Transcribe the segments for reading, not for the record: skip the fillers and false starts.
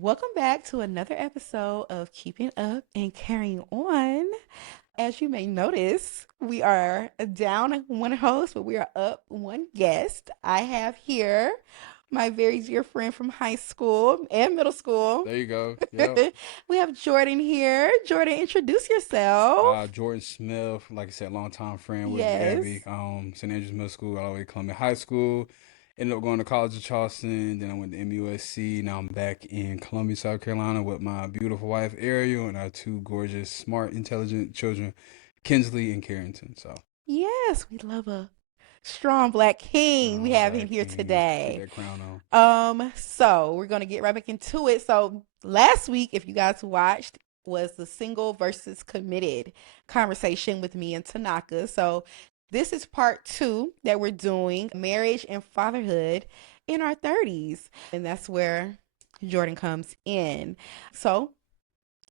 Welcome back to another episode of Keeping Up and Carrying On. As you may notice, we are down one host, but we are up one guest. I have here my very dear friend from high school and middle school. There you go. Yep. We have Jordan here. Jordan, introduce yourself. Jordan Smith, like I said, longtime friend with Gabby. Yes. St. Andrews Middle School, all the way to Columbia High School. Ended up going to College of Charleston. Then I went to MUSC. Now I'm back in Columbia, South Carolina with my beautiful wife, Ariel, and our two gorgeous, smart, intelligent children, Kinsley and Carrington. So, Yes, we love a strong black king we have in Black here King, keep today. that crown on. So we're gonna get right back into it. So last week, if you guys watched, was the single versus committed conversation with me and Tanaka. So this is part two that we're doing, marriage and fatherhood in our 30s. And that's where Jordan comes in. So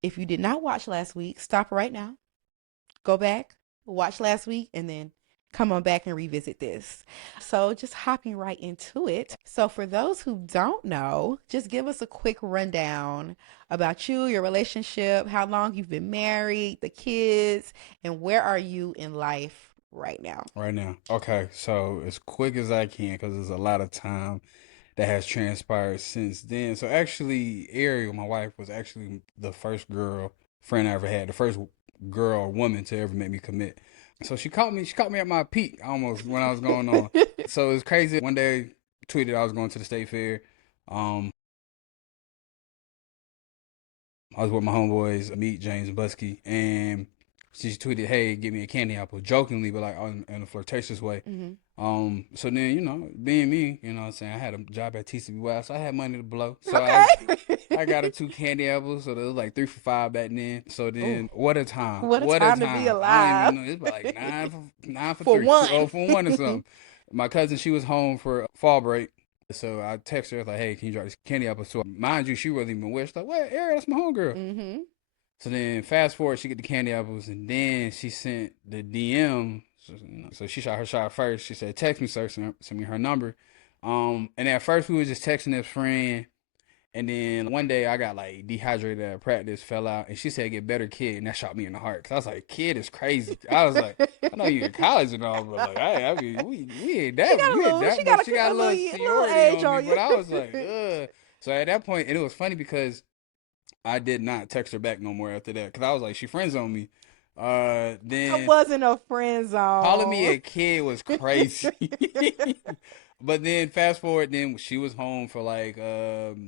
if you did not watch last week, stop right now, go back, watch last week, and then come on back and revisit this. So, just hopping right into it. So, for those who don't know, just give us a quick rundown about you, your relationship, how long you've been married, the kids, and where are you in life right now? Right now. Okay, so as quick as I can, because there's a lot of time that has transpired since then. So actually, Ariel, my wife, was actually the first girl friend I ever had, the first girl or woman to ever make me commit. So she caught me at my peak almost when I was going on. So it was crazy. One day, tweeted I was going to the state fair. Um, I was with my homeboys, Meet James and Busky, and she tweeted, "Hey, give me a candy apple," jokingly, but like in a flirtatious way. Mm-hmm. So then, being me, what I'm saying, I had a job at TCBY, so I had money to blow. So Okay. I got her two candy apples, so there was like 3 for $5 back then. So Oh, then, what a time! what a What a time to be time! I don't even alive. know. It's about like nine for For three, one. or for one or something. My cousin, she was home for fall break. So I texted her like, "Hey, can you drop this candy apple?" So mind you, she wasn't even wished. Like, what? Ariel, that's my homegirl. Mm-hmm. So then fast forward, she get the candy apples, and then she sent the DM. So she shot her shot first. She said, "Text me, sir. Send me her number." And at first we was just texting as friend, and then one day I got like dehydrated at practice, fell out, and she said, "Get better, kid," and that shot me in the heart. Cause I was like, "Kid is crazy." I was like, "I know you in college and all, but like, I mean, we ain't She that, got a you ain't little, she that, but got she got a a little little seniority age on me." on But you. I was like, ugh. So at that point, and it was funny because I did not text her back no more after that because I was like, she friends on me. I Then wasn't a friend calling me zone. a kid was crazy. But then fast forward, then she was home for like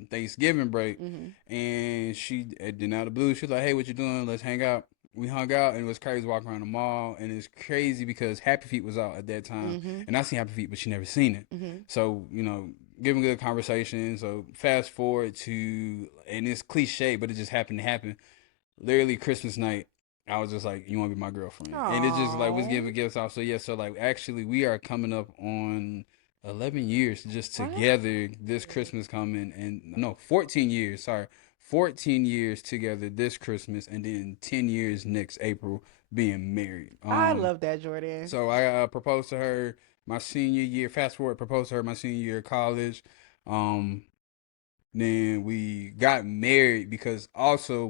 Thanksgiving break, Hmm. and then out of the blue, she was like, "Hey, what you doing? Let's hang out." We hung out, and it was crazy walking around the mall, and it's crazy because Happy Feet was out at that time, Hmm. and I seen Happy Feet, but she never seen it. Hmm. So giving good conversation. So fast forward to, and it's cliche, but it just happened to happen. Literally Christmas night, I was just like, "You want to be my girlfriend?" And it just like was Oh, giving gifts off. So yeah, so like actually we are coming up on 11 years just wow. together this Christmas coming, and no, 14 years, sorry. 14 years together this Christmas, and then 10 years next April being married. I love that, Jordan. So I proposed to her my senior year. Fast forward, proposed to her my senior year of college. Um, then we got married because also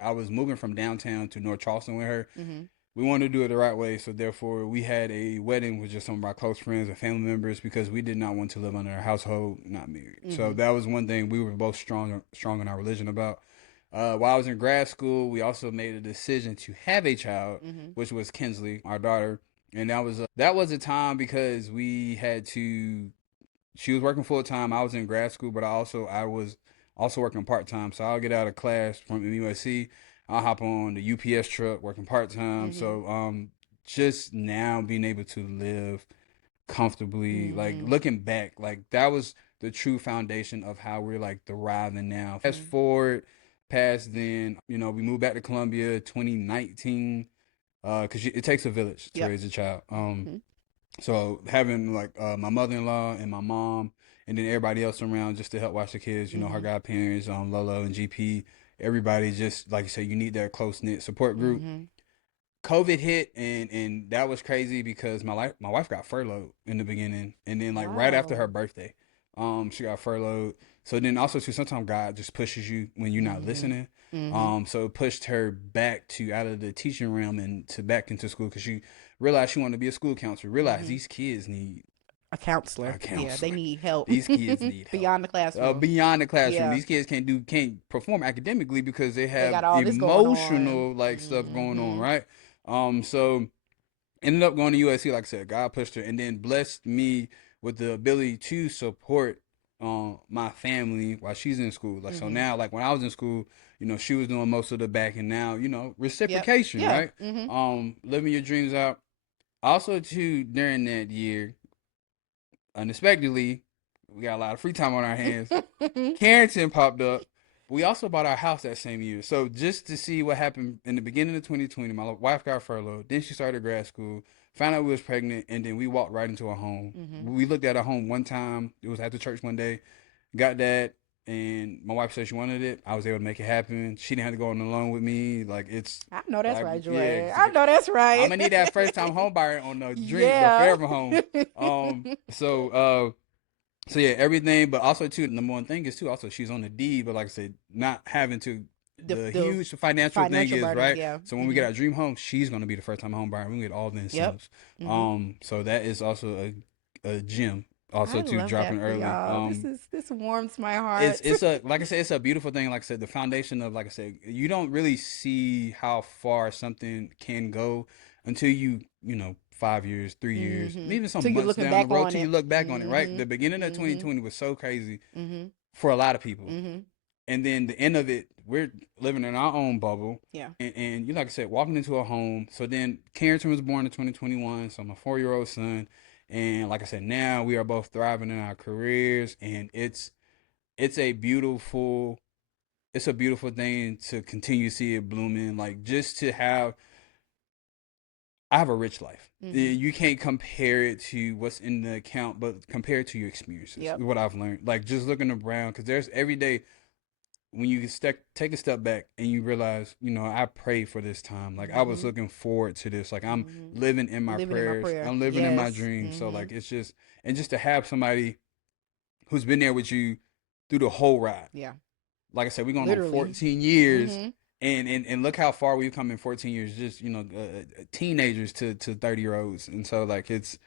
I was moving from downtown to North Charleston with her. Hmm. We wanted to do it the right way, so therefore we had a wedding with just some of our close friends and family members because we did not want to live under a household not married. So Hmm. that was one thing we were both strong in our religion about. While I was in grad school, we also made a decision to have a child, Hmm. which was Kinsley, our daughter, and that was a time because we had to. She was working full time. I was in grad school, but I was also working part time. So I'll get out of class from USC. I'll hop on the UPS truck working part time. Hmm. So just now being able to live comfortably, like Hmm. looking back, like that was the true foundation of how we're like thriving now. Fast Hmm. forward past then, we moved back to Columbia 2019 because it takes a village to Yep. raise a child. Hmm. So having like my mother-in-law and my mom, and then everybody else around just to help watch the kids, her Hmm. godparents, Lolo and GP, everybody just like you said, you need that close knit support group. Hmm. COVID hit, and that was crazy because my wife got furloughed in the beginning, and then like right after her Wow. birthday. She got furloughed. So then also too, sometimes God just pushes you when you're not Mm-hmm. listening. Mm-hmm. So it pushed her back to out of the teaching realm and to back into school because she realized she wanted to be a school counselor. Realized Mm-hmm. these kids need A counselor. a Yeah, they counselor. need help. These kids need help Beyond the classroom. beyond the classroom. Yeah. These kids can't perform academically because they They have got all this going on. emotional like stuff going on, Mm-hmm. right? So ended up going to USC. Like I said, God pushed her, and then blessed me with the ability to support my family while she's in school. Like so Mm-hmm. now, like when I was in school, she was doing most of the back, and now Yep. reciprocation, Yeah. right? Mm-hmm. Living your dreams out. Also, too, during that year, unexpectedly, we got a lot of free time on our hands. Carrington popped up. We also bought our house that same year. So just to see what happened in the beginning of 2020, my wife got furloughed. Then she started grad school, found out we was pregnant, and then we walked right into a home. Mm-hmm. We looked at a home one time. It was at the church one day. Got that, and my wife said she wanted it. I was able to make it happen. She didn't have to go on the loan with me. Like it's I know that's like right, yeah, Joy. I know that's I'm right. gonna need that first time home buyer on the Yeah. forever home. So yeah, everything, but also too, the number one thing is too. Also, she's on the deed, but like I said, not having to. The The huge financial thing financial is burdens, right. yeah. So when we Mm-hmm. get our dream home, she's gonna be the first time home buyer. We get all the Yep. incentives. Mm-hmm. So that is also a gem. Also I to love dropping that for early. y'all. This warms my It's heart. it's a like I said, it's a beautiful thing. Like I said, the foundation of like I said, you don't really see how far something can go until 5 years, 3 years, Mm-hmm. even some So you're months looking down the back road on till you it. look back on it. Right, Mm-hmm. the beginning of Mm-hmm. 2020 was so crazy Mm-hmm. for a lot of people, Mm-hmm. and then the end of it, we're living in our own bubble. Yeah. And you like I said, walking into a home. So then Carrington was born in 2021. So my 4-year-old son, and like I said, now we are both thriving in our careers, and it's a beautiful it's a beautiful thing to continue to see it blooming. Like just to have, I have a rich life. Mm-hmm. You can't compare it to what's in the account, but compare it to your experiences. Yep. What I've learned, like just looking around, because there's every day when you take a step back and you realize, I prayed for this time. Like I was Mm-hmm. looking forward to this. Like I'm Mm-hmm. living in my Living in my prayers. prayer. I'm living in my Yes. dreams. So Mm-hmm. like it's just and just to have somebody who's been there with you through the whole ride. Yeah. Like I said, we're going on Literally. 14 years, Mm-hmm. and look how far we've come in 14 years. Just teenagers to 30-year-olds, and so like it's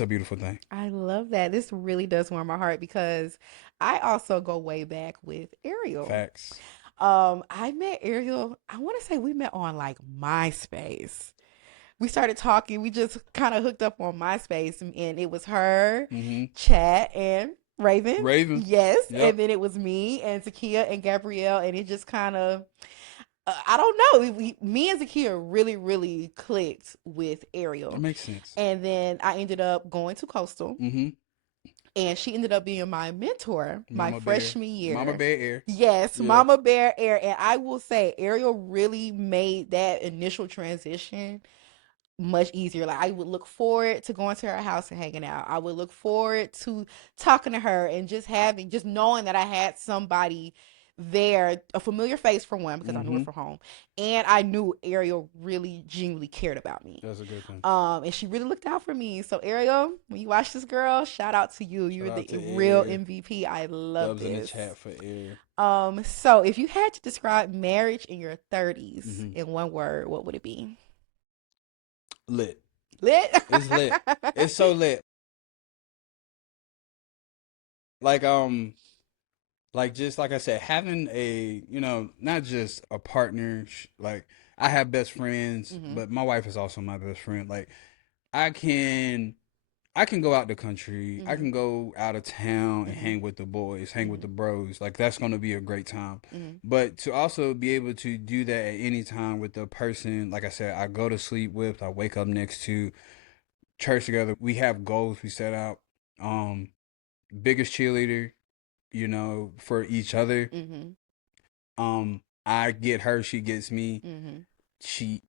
a beautiful thing. I love that. This really does warm my heart because I also go way back with Ariel. Facts. I met Ariel, I want to say we met on like MySpace. We started talking, we just kind of hooked up on MySpace, and it was her, Mm-hmm. Chat, and Raven. Raven. Yes. Yep. And then it was me and Zakia and Gabrielle, and it just kind of, I don't know. Me and Zakia really, really clicked with That Ariel. makes sense. And then I ended up going to Coastal, Mm-hmm. and she ended up being my mentor my Mama Bear. freshman year. Mama Bear Air. Yes, Yeah. Mama Bear Air. And I will say, Ariel really made that initial transition much easier. Like I would look forward to going to her house and hanging out. I would look forward to talking to her and just knowing that I had somebody there, a familiar face for one, because I knew her Mm-hmm. from home. And I knew Ariel really genuinely cared about me. That's a good thing. And she really looked out for me. So Ariel, when you watch this, girl, shout out to you. You're Shout out the to real Air. MVP. I love Dubs in the this. chat for Air. So if you had to describe marriage in your 30s Mm-hmm. in one word, what would it be? Lit. Lit? It's lit. It's so lit. Like just like I said, having a not just a partner. Like I have best friends, Mhm. but my wife is also my best friend. Like I can I can go out the country. I Mhm. can go out of town and Mhm. hang with the boys, hang with Mhm. the bros. Like that's gonna be a great time. Mhm. But to also be able to do that at any time with the person, like I said, I go to sleep with, I wake up next to, church together. We have goals we set out. Um, biggest cheerleader, for each other. Mhm. I get her, she gets me. Mhm. She,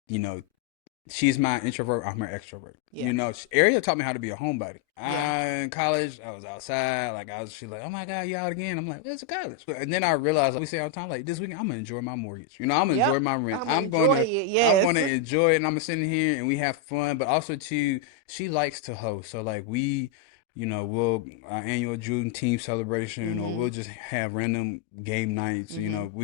she's my introvert, I'm her extrovert. Yeah. Ariel taught me how to be a homebody. Yeah. In college, I was outside. Like she's like, oh my God, you out again? I'm like, it's college. And then I realized, like we say all the time, like this weekend, I'm gonna enjoy my mortgage. I'm gonna Yep. enjoy my rent. I'm enjoy it. Yes. I'm gonna enjoy it, and I'm gonna sit in here and we have fun. But also too, she likes to host, so like we'll our annual Juneteenth celebration, or Mm-hmm. we'll just have random game nights. Mm-hmm.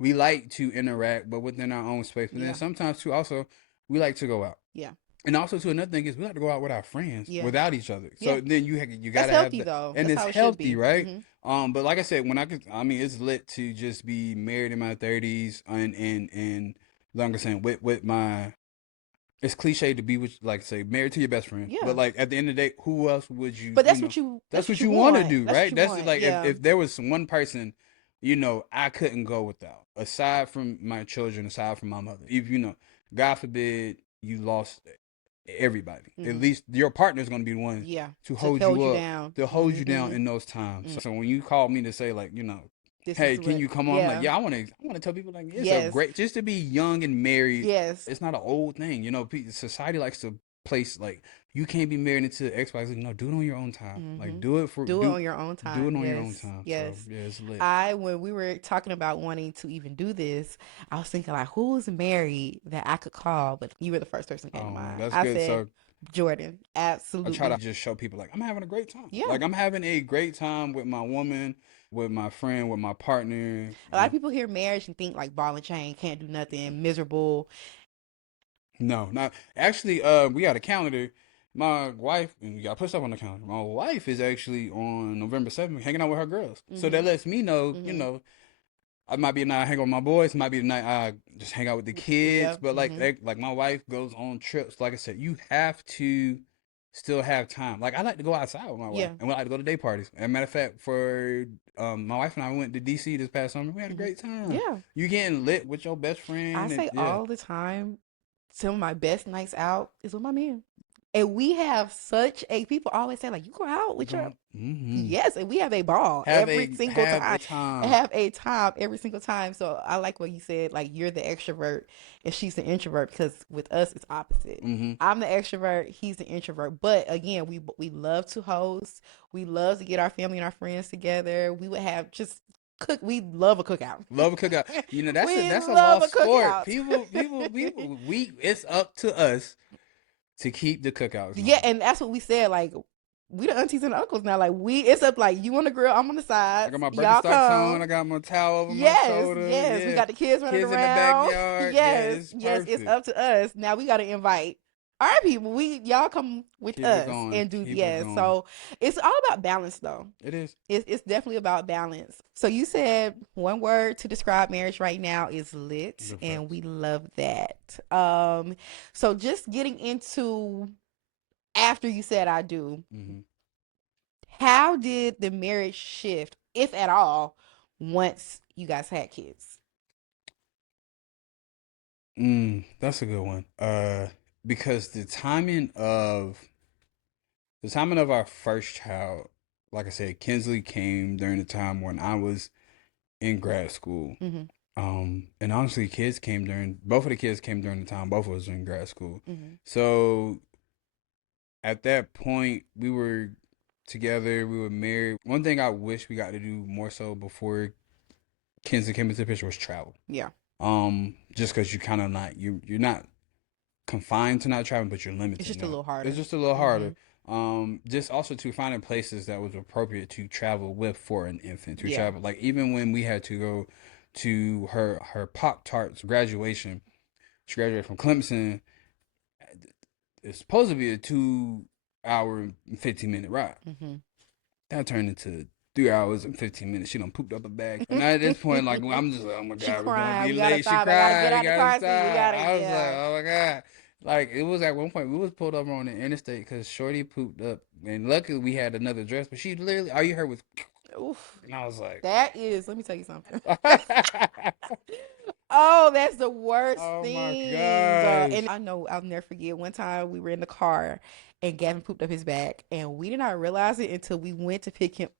We like to interact, but within our own space. But then Yeah. sometimes too, also we like to go out. Yeah. And also, too, another thing is we like to go out with our friends Yeah. without each other. Yeah. So then you That's gotta have healthy that, though. and That's it's how it should healthy, be. right? Mm-hmm. But like I said, I mean, it's lit to just be married in my 30s, and like I'm saying, with my, it's cliche to be with, like, say, married to your best friend, but Yeah. like at the end of the day, who else would But that's that's what what you you want to want. do, That's what right? you That's want. like, Yeah. if there was one person, I couldn't go without, aside from my children, aside from my mother. If God forbid you lost everybody. At Mm-hmm. least your partner is going to be the one Yeah. to To hold hold you you up, down. to hold you down Mm-hmm. in those times. Mm. So when you called me to say, like, This hey, is can what. you come on? I'm like, Yeah. yeah, I want to tell people, like, it's a Yes. great, just to be young and married. Yes. It's not an old thing. Society likes to place, like, you can't be married into Xbox. Do it on your own time. Like, Mm-hmm. do it Do it on your own do it time. on your own Yes. time. So Yes. yeah, it's lit. When we were talking about wanting to even do this, I was thinking like, who's married that I could call? But you were the first person that came to Oh man, mind. that's I good. said So Jordan. I try to Absolutely. just show people, like, I'm having a great time. Yeah. Like, I'm having a great time with my woman, with my friend, with my partner. A lot of people hear marriage and think like ball and chain, can't do nothing, miserable. No, not actually. We got a calendar. My wife, and we got to put stuff on the calendar. My wife is actually on November 7th hanging out with her girls. So Mm-hmm. that lets me know, Mm-hmm. I might be a night I hang out with my boys. Might be the night I just hang out with the kids. Yeah. But like, Mm-hmm. my wife goes on trips. Like I said, you have to still have time. Like, I like to go outside with my wife, Yeah. and we like to go to day parties. As a matter of fact, for my wife and I went to DC this past summer. We had a Mm-hmm. great time. Yeah. You getting lit with your best I friend, and say yeah. all the time, some of my best nights out is with my man. And we have such a people always say, like, you go out with your. Going, mm-hmm. Yes, and we have a ball Have every a single have time. a time. Have a time every single time. So I like what you said, like you're the extrovert and she's the introvert, because with us it's opposite. Mm-hmm. I'm the extrovert, he's the introvert. But again, we love to host. We love to get our family and our friends together. We would have just cook. We love a cookout. Love a cookout. We That's a love a lost sport. cookout. People. It's up to us to keep the cookouts Yeah, going. and that's what we said. Like we the aunties and the uncles now. Like it's up. Like you on the grill, I'm on the I got sides. my Y'all Birkenstocks on. I come. got my towel over my Yes, shoulder. yes. We Yeah, got the kids running kids in the around. backyard. Yeah, Yes, it's yes. It's perfect. up to us. Now we got to invite our people. Y'all come with Keep it us going. and do Keep it yes. going. So it's all about balance, though. It is. It's definitely about balance. So you said one word to describe marriage right now is lit, The and facts. we love that. So just getting into after you said I do, Mm-hmm. how did the marriage shift, if at all, once you guys had kids? That's a good one. Because the timing of our first child, like I said, Kinsley came during the time when I was in grad school. Mm-hmm. And honestly, both of the kids came during the time both of us were in grad school. Mm-hmm. So at that point, we were together, we were married. One thing I wish we got to do more so before Kinsley came into the picture was travel. Yeah. Just because you kind of not you're not confined to not traveling, but you're It's limited just a now. little It's harder. just a little Mm-hmm. harder. Just also to finding places that was appropriate to travel with for an infant to Yeah. travel. Like, even when we had to go to her Pop Tarts graduation, she graduated from Clemson. It's supposed to be a 2 hour and 15 minute ride. Mm-hmm. That turned into 3 hours and 15 minutes. She done pooped up a bag, and at this point, like, I'm just like, oh my She god, we're gonna crying. be We gotta late. She stop. I gotta cried. get We out the gotta car seat. We stop. gotta. I was like, Yeah. oh my god. Like, it was at one point we was pulled over on the interstate because Shorty pooped up, and luckily we had another dress, but she literally all you heard was, Oof. and I was like, That is. Let me tell you something. Oh, that's the worst oh my thing. And gosh, I know I'll never forget one time we were in the car and Gavin pooped up his back and we did not realize it until we went to pick him.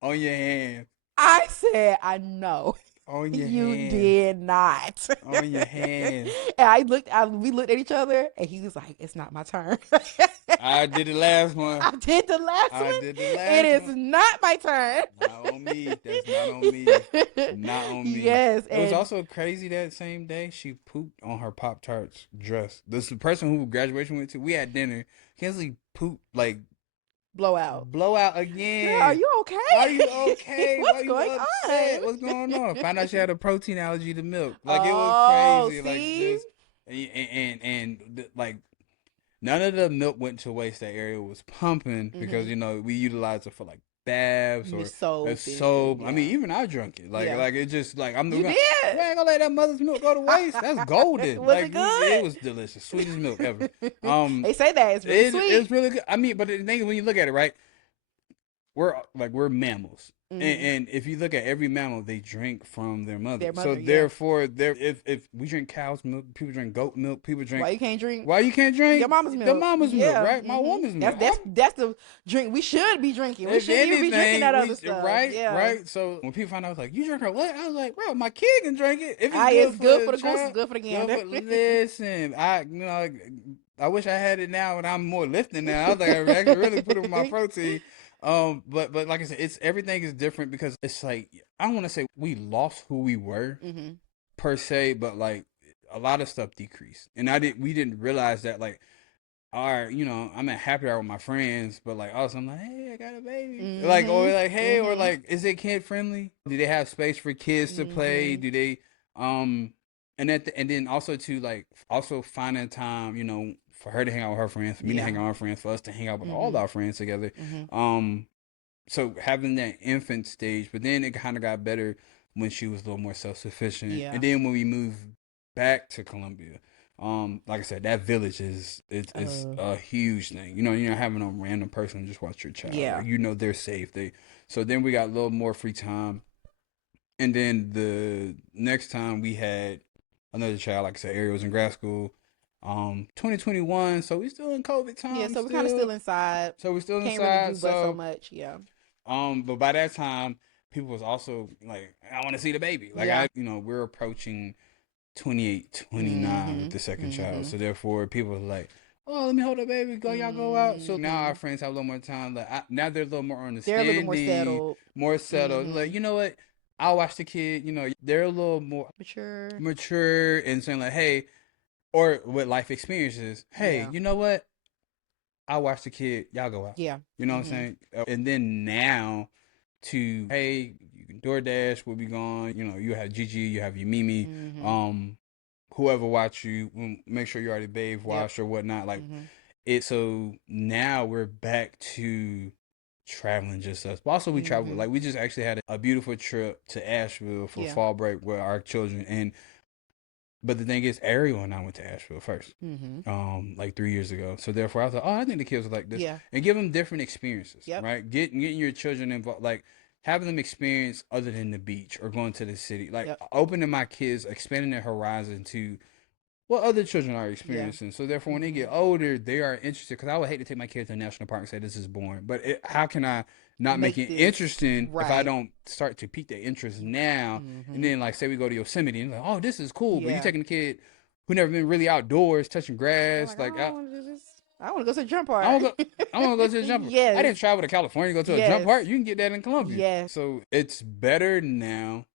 on your hands, I said, I know. on your You hands, did not. on your hands. And we looked at each other and he was like, it's not my turn. I did the last one. I did the last I one. did the It last is one. not my turn. Not on me. That's not on me. Not on me. Yes, It was and also crazy that same day she pooped on her Pop Tarts dress. This is the person who graduation went to. We had dinner. Kinsley pooped like blowout. Blowout Girl, are again. you okay? Are you okay? Why What's you going upset? on? What's going on? Found out she had a protein allergy to milk. Like it was Oh, crazy. Like see? just like none of the milk went to waste. That area was pumping because Mm-hmm. we utilized it for like baths or Miss soap soap. and I mean, yeah. even I drunk it. Like Yeah. like it just like You we did. ain't gonna let that mother's milk go to waste. That's golden. Was Like it it was delicious, sweetest milk ever. good? They say that it's really It's sweet. really good. I mean, but the thing is, when you look at it, right? We're mammals. Mm-hmm. And if you look at every mammal, they drink from their mother. Their So mother, yeah. therefore, if we drink cow's milk, people drink goat milk, people drink. Why you can't drink Why you can't your drink mama's the milk? mama's milk, Yeah. right? My Mm-hmm. woman's That's milk. that's that's the drink we should be drinking. We If shouldn't even be drinking that anything, other stuff. right, Yeah. right. So when people find out, I was like, "You drink her what?" I was like, "Bro, my kid can drink it if it's Ah, good it's for good for the the goose, it's child." good for the Good gander. for listen. I wish I had it now, and I'm more lifting now. I was like, I can really put in my protein. But like I said, it's everything is different because it's like I don't want to say we lost who we were Mm-hmm. per se, but like a lot of stuff decreased, and we didn't realize that like all right, I'm at happy hour with my friends, but like also I'm like, hey, I got a baby. Like or Mm-hmm. like, hey, or Mm-hmm. like, is it kid friendly? Do they have space for kids to play? Mm-hmm. Do they and then also to like also finding time, for her to hang out with her friends, for me to Yeah. hang out with our friends, for us to hang out with all Mm-hmm. our friends together. Mm-hmm. So having that infant stage, but then it kind of got better when she was a little more self sufficient, Yeah. and then when we moved back to Columbia, like I said, that village is Uh, a huge thing. You're not having a random person just watch your child. yeah. Like, they're safe. So then we got a little more free time, and then the next time we had another child, like I said, Ariel was in grad school. 2021, so we still in COVID Yeah, time so we're kind of still still. inside. So we're still Can't really inside. do but so So much. Yeah. but by that time, people was also like, I want to see the baby. Like Yeah. we're approaching 28, 29 with Mm-hmm. the second child. Mm-hmm. So therefore, people are like, oh, let me hold the baby. Y'all go out. So now Mm-hmm. our friends have a little more time. Like now they're a little more They're a little bit more understanding, settled. more settled. Mm-hmm. Like, you know what? I'll watch the kid. They're a little more Mature. mature and saying like, hey, or with life experiences. Hey, Yeah. you know what? I'll watch the kid. Y'all go out. Yeah. You know what I'm Mm-hmm. saying? And then now to hey, you can DoorDash, we'll be gone. You have Gigi, you have your Mimi, Mm-hmm. whoever watch you, make sure you already bathed, Yep. washed or whatnot. Like Mm-hmm. it. So now we're back to traveling just us. But also we travel. Mm-hmm. Like we just actually had a beautiful trip to Asheville for Yeah. fall break with our children. And but the thing is, Ariel and I went to Asheville first. Mm-hmm. Like 3 years ago. So therefore, I thought, oh, I think the kids are like this, Yeah. and give them different experiences, Yep. right? Getting your children involved, like having them experience other than the beach or going to the city, like Yep. opening my kids, expanding their horizon to what other children are Yeah. experiencing. So therefore, when they Mm-hmm. get older, they are interested. Because I would hate to take my kids to a national park and say this is boring, but how can I not make Make it this interesting if I right. don't start to pique their interest now? And Mm-hmm. then like say we go to Yosemite and like, oh, this is cool, but you Yeah. taking the kid who never been really outdoors, touching I'm grass, like, I like don't want to do this. I want to go to the jump I park. want to go. I want to go to a jump park. I Yes. didn't travel to California to go to a jump Yes. park. You can get that in Columbia. Yes. So it's better now.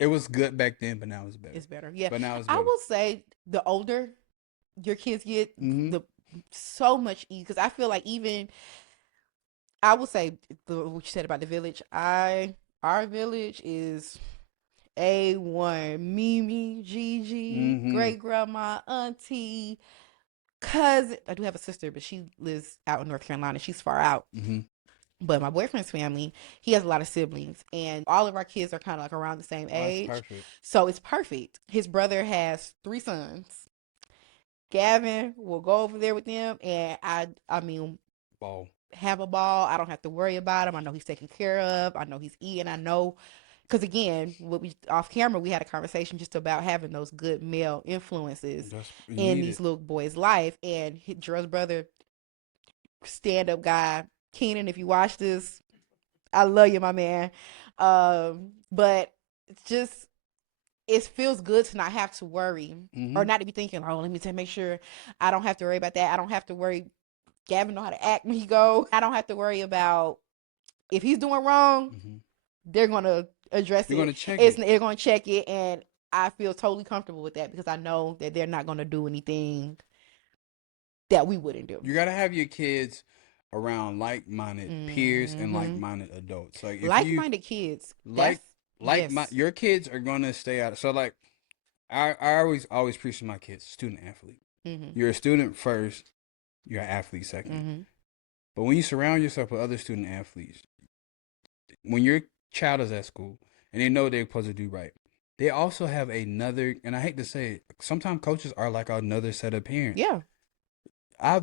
It was good back then, but now it's better. It's better. Yeah. But now it's I better. will say the older your kids get, Mhm. the so much easier. Because I feel like even I will say what you said about the village. Our village is A1. Mimi, Gigi, Mhm. great grandma, auntie, cousin. I do have a sister, but she lives out in North Carolina. She's far out. Mhm. But my boyfriend's family, he has a lot of siblings, and all of our kids are kind of like around the same Oh, that's age. perfect. So it's perfect. His brother has 3 sons. Gavin will go over there with them, and I mean, Ball. have a ball. I don't have to worry about him. I know he's taken care of. I know he's eating. I know, because again, what we off camera, we had a conversation just about having those good male influences You in need these it. little boys' life. And Jarrell's brother, stand up guy, Keenan, if you watch this, I love you, my man. But it's just it feels good to not have to worry or Mhm. not to be thinking, oh, let me make sure I don't have to worry about that. I don't have to worry. Gavin know how to act when he go. I don't have to worry about if he's doing wrong. Mhm. They're gonna address You're it. gonna check It's it. they're gonna check it, and I feel totally comfortable with that because I know that they're not gonna do anything that we wouldn't do. You gotta have your kids around like-minded peers and Mm-hmm. like-minded adults. Like if you Like-minded kids. That's like yes. your kids are gonna stay out. So like I always preach to my kids, student athlete. Mm-hmm. You're a student first, you're an athlete second. Mm-hmm. But when you surround yourself with other student athletes, when your child is at school and they know they're supposed to do right, they also have another, and I hate to say it, sometimes coaches are like another set of parents. Yeah. I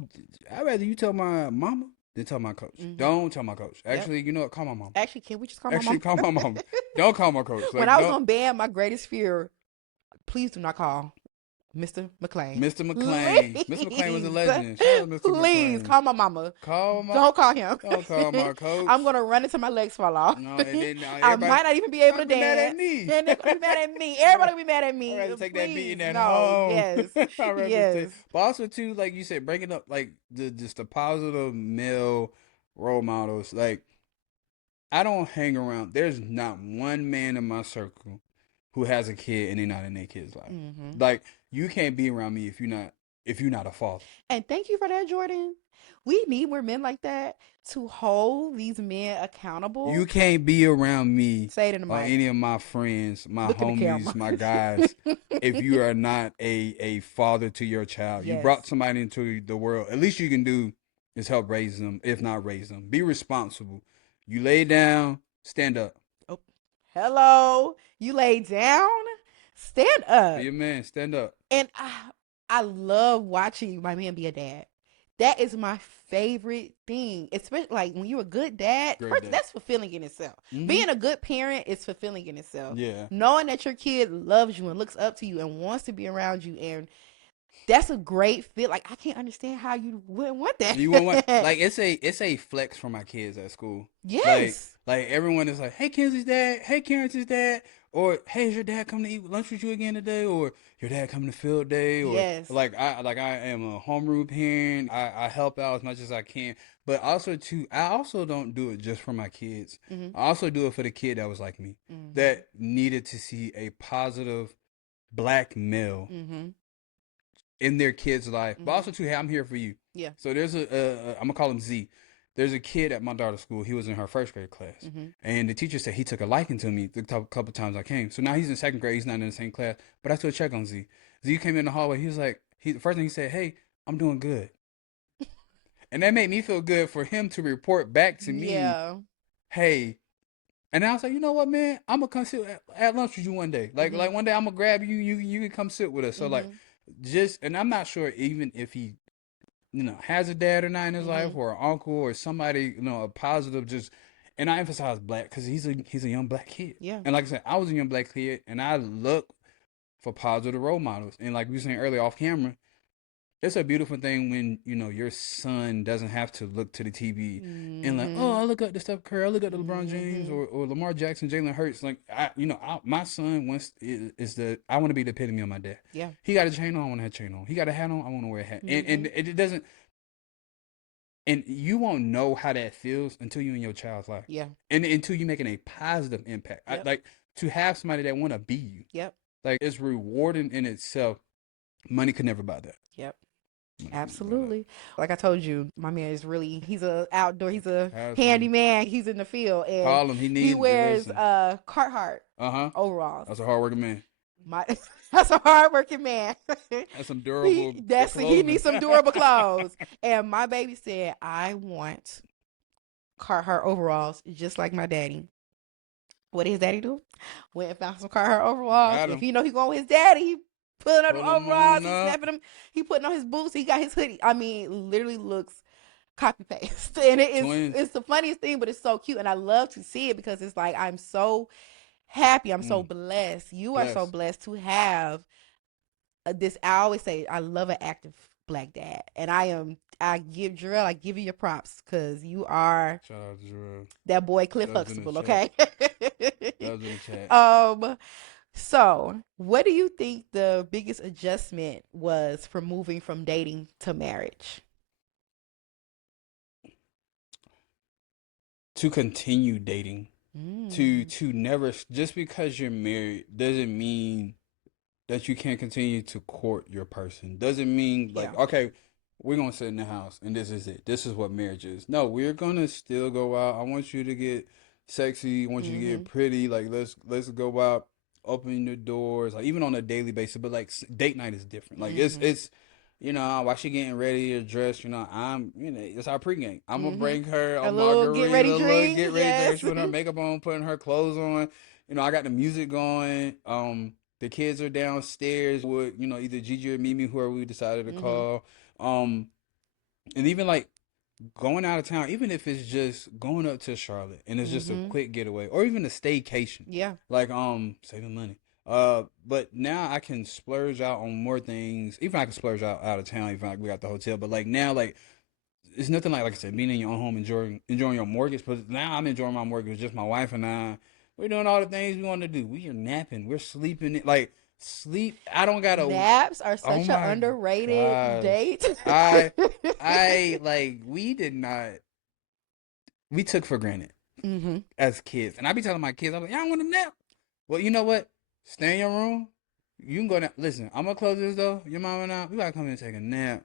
I'd rather you tell my mama than tell my coach. Mm-hmm. Don't tell my coach. Yep. Actually, you know what? Call my mom. Actually, can we just call my Actually, mom? call my mom. Don't call my coach. When Like, I was don't. on band, my greatest fear, please do not call Mr. McLean. Mr. McLean. Mr. McLean was a legend. Shout out Mr. Please McLean. call my mama. Call my. Don't call him. Don't call my coach. I'm gonna run until my legs fall off. No, and then I everybody. might not even be able to Be mad at dance. me. And they're gonna be mad at me. Everybody gonna be mad at me. I'd rather take that beating at no. home. Yes. I'd rather Yes. but also too, like you said, breaking up like just the positive male role models. Like I don't hang around. There's not one man in my circle who has a kid and they're not in their kid's life. Mm-hmm. Like you can't be around me if you're not a father. And thank you for that, Jordan. We need more men like that to hold these men accountable. You can't be around me Say it in the or mic. any of my friends, my Look in the homies, camera. my guys, if you are not a father to your child. You Yes. brought somebody into the world. At least you can do is help raise them, if not raise them. Be responsible. You lay down, stand up. Oh, hello. You lay down, stand up. Be a man, stand up. And I love watching my man be a dad. That is my favorite thing. Especially like when you're a good dad. Great First, dad. that's fulfilling in itself. Mhm. Being a good parent is fulfilling in itself. Yeah. Knowing that your kid loves you and looks up to you and wants to be around you, and that's a great fit. Like I can't understand how you wouldn't want that. You want like it's a flex for my kids at school. Yes. Like everyone is like, hey Kenzie's dad, hey Karen's dad, or hey, is your dad coming to eat lunch with you again today, or your dad coming to field day, or Yes. like I am a homeroom parent. I help out as much as I can, but also too, I also don't do it just for my kids. Mm-hmm. I also do it for the kid that was like me, Mm-hmm. that needed to see a positive black male Mm-hmm. in their kid's life. Mm-hmm. But also too, hey, I'm here for you. Yeah. So there's I'm gonna call him Z. There's a kid at my daughter's school. He was in her first grade class, Mm-hmm. and the teacher said he took a liking to me the couple times I came. So now he's in second grade. He's not in the same class, but I still check on Z. Z came in the hallway. He was like, the first thing he said, "Hey, I'm doing good," and that made me feel good for him to report back to me, Yeah. "Hey." And I was like, you know what, man? I'm gonna come sit at lunch with you one day. Like one day I'm gonna grab you. You can come sit with us. So like, and I'm not sure even if he has a dad or not in his life, or an uncle or somebody, a positive and I emphasize black because he's a young black kid. Yeah. And like I said, I was a young black kid and I look for positive role models. And like we were saying earlier off camera, it's a beautiful thing when, your son doesn't have to look to the TV and like, oh, I look at the Steph Curry, I look at the LeBron James or Lamar Jackson, Jalen Hurts. Like, my son wants I want to be the epitome of my dad. Yeah. He got a chain on, I want to have a chain on. He got a hat on, I want to wear a hat. And it doesn't, and you won't know how that feels until you're in your child's life. Yeah. And until you're making a positive impact. Yep. Like, to have somebody that want to be you. Yep. Like, it's rewarding in itself. Money could never buy that. Yep. Absolutely. Like I told you, my man is he's a handyman. He's in the field and call him. He wears Carhartt overalls. That's a hardworking man. That's a hardworking man. That's some durable. He needs some durable clothes. And my baby said, I want Carhartt overalls just like my daddy. What did his daddy do? Went and found some Carhartt overalls. If he going with his daddy, he putting on the overalls, he snapping them. He putting on his boots. He got his hoodie. I mean, literally looks copy paste, and it's the funniest thing, but it's so cute, and I love to see it because it's like I'm so happy. I'm so blessed. You are so blessed to have this. I always say I love an active black dad, and I give Jarrell, I give you your props because you are. Shout out to Jarrell. That boy Cliff Huxtable. Okay. That was in the chat. So, what do you think the biggest adjustment was for moving from dating to marriage? To continue dating. To never, just because you're married doesn't mean that you can't continue to court your person. Doesn't mean like, okay, we're gonna sit in the house and this is it. This is what marriage is. No, we're gonna still go out. I want you to get sexy. I want you to get Mhm. pretty. Like let's go out, open the doors, like even on a daily basis. But like date night is different. Like Mhm. it's while she getting ready or dressed, it's our pregame. I'm gonna Mhm. bring her a A little get ready margarita, look, drink. get ready drink. Yes. She putting her makeup on, putting her clothes on. I got the music going. The kids are downstairs with, either Gigi or Mimi, whoever we decided to Mhm. call. Um, and even like going out of town, even if it's just going up to Charlotte and it's just a Mhm. quick getaway or even a staycation, Yeah. like saving money. But now I can splurge out on more things. Even I can splurge out of town, even like we got the hotel. But like now, like it's nothing like I said, being in your own home, enjoying your mortgage. But now I'm enjoying my mortgage with just my wife and I. We're doing all the things we want to do. We are napping. We're sleeping. Like sleep. I don't gotta. Naps are Oh such an my underrated gosh. date. I I like we did not we took for granted Mhm. as kids. And I be telling my kids, I'm like, y'all want a nap? Well, you know what? Stay in your room. You can go down. Listen, I'm gonna close this door. Your mama and I, we gotta come in and take a nap.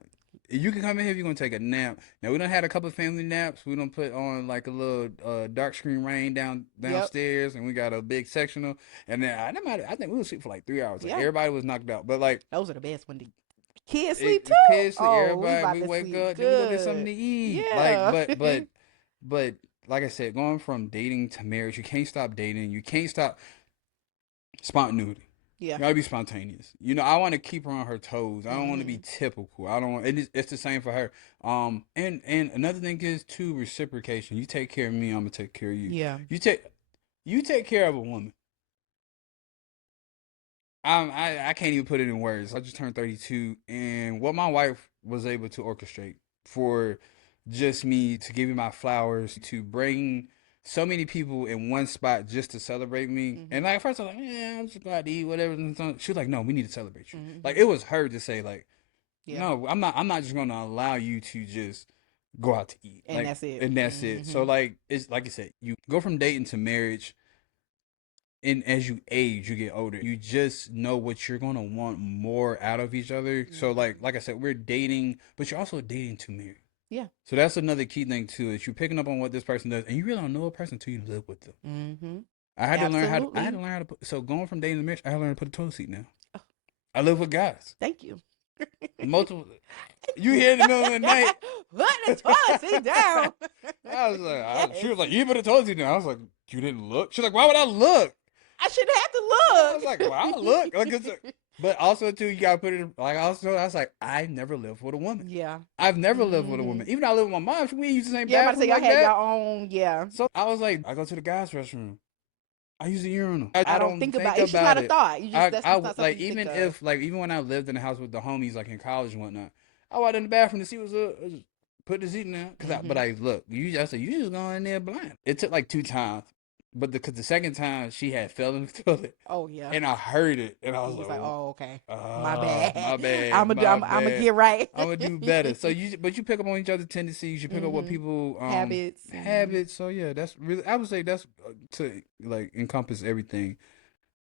You can come in here if you're gonna take a nap. Now we done had a couple of family naps. We done put on like a little dark screen rain Yep. downstairs, and we got a big sectional. And then I think we was sleep for like 3 hours. Like Yeah. everybody was knocked out, but like Those are the best when the kids sleep it too. kids, Oh, we everybody, about we to wake sleep up, then we go get something good. to eat. Like, Yeah. but like I said, going from dating to marriage, you can't stop dating. You can't stop spontaneity. Yeah. You gotta be spontaneous. I want to keep her on her toes. I don't want to be Mhm. typical. I don't want. It's the same for her. And another thing is too reciprocation. You take care of me, I'm gonna take care of you. Yeah. You take you take care of a woman. I can't even put it in words. I just turned 32, and what my wife was able to orchestrate for just me to give you my flowers, to bring so many people in one spot just to celebrate me. And Mhm. like at first I was like, yeah, I'm just glad to eat whatever. And so she was like, no, we need to celebrate you. Like Mhm. it was her to say like, Yeah. no, I'm not just gonna allow you to just go out to eat. And Like that's it. and that's it. So Mhm. like it's like I said, you go from dating to marriage, and as you age, you get older. You just know what you're gonna want more out of each other. So Mhm. like I said, we're dating, but you're also dating to marry. Yeah. So that's another key thing too, is you're picking up on what this person does, and you really don't know a person until you live with them. Mhm. I had to Absolutely. learn how to put. So going from dating to marriage, I had to learn to put a toilet seat now. Oh, I live with guys, thank you. multiple. You here in the middle of the night. Put the toilet seat down. She Yes. was like, you put a toilet seat down. I was like, you didn't look. She's like, why would I look? I shouldn't have I was to like, well, I'll look. Like, but also too, you gotta put it like also. I was like, I never lived with a woman. Yeah. I've never lived with a woman. Mhm. Even though I live with my mom, we ain't use the same Yeah, I'm about to say bathroom y'all like have that. your own. Yeah. So I was like, I go to the guys' restroom. I use the urinal. I I don't don't think think about it. It's just not about a it. thought. You just that's just not something Like you think of. even when I lived in the house with the homies like in college and whatnot, I walked in the bathroom to see what's up. I just put the seat down but Mhm. I look. I said you just going in there blind. It took like 2 times, but because the second time she had fell in the toilet Oh yeah. and I heard it and I was You was like, like, oh, oh okay, my ah, bad. my I'm gonna bad. get right. I'm gonna do better. So but you pick up on each other's tendencies. You pick up what Mhm. people Habits. Mhm. habits. So yeah, that's really I would say that's to like encompass everything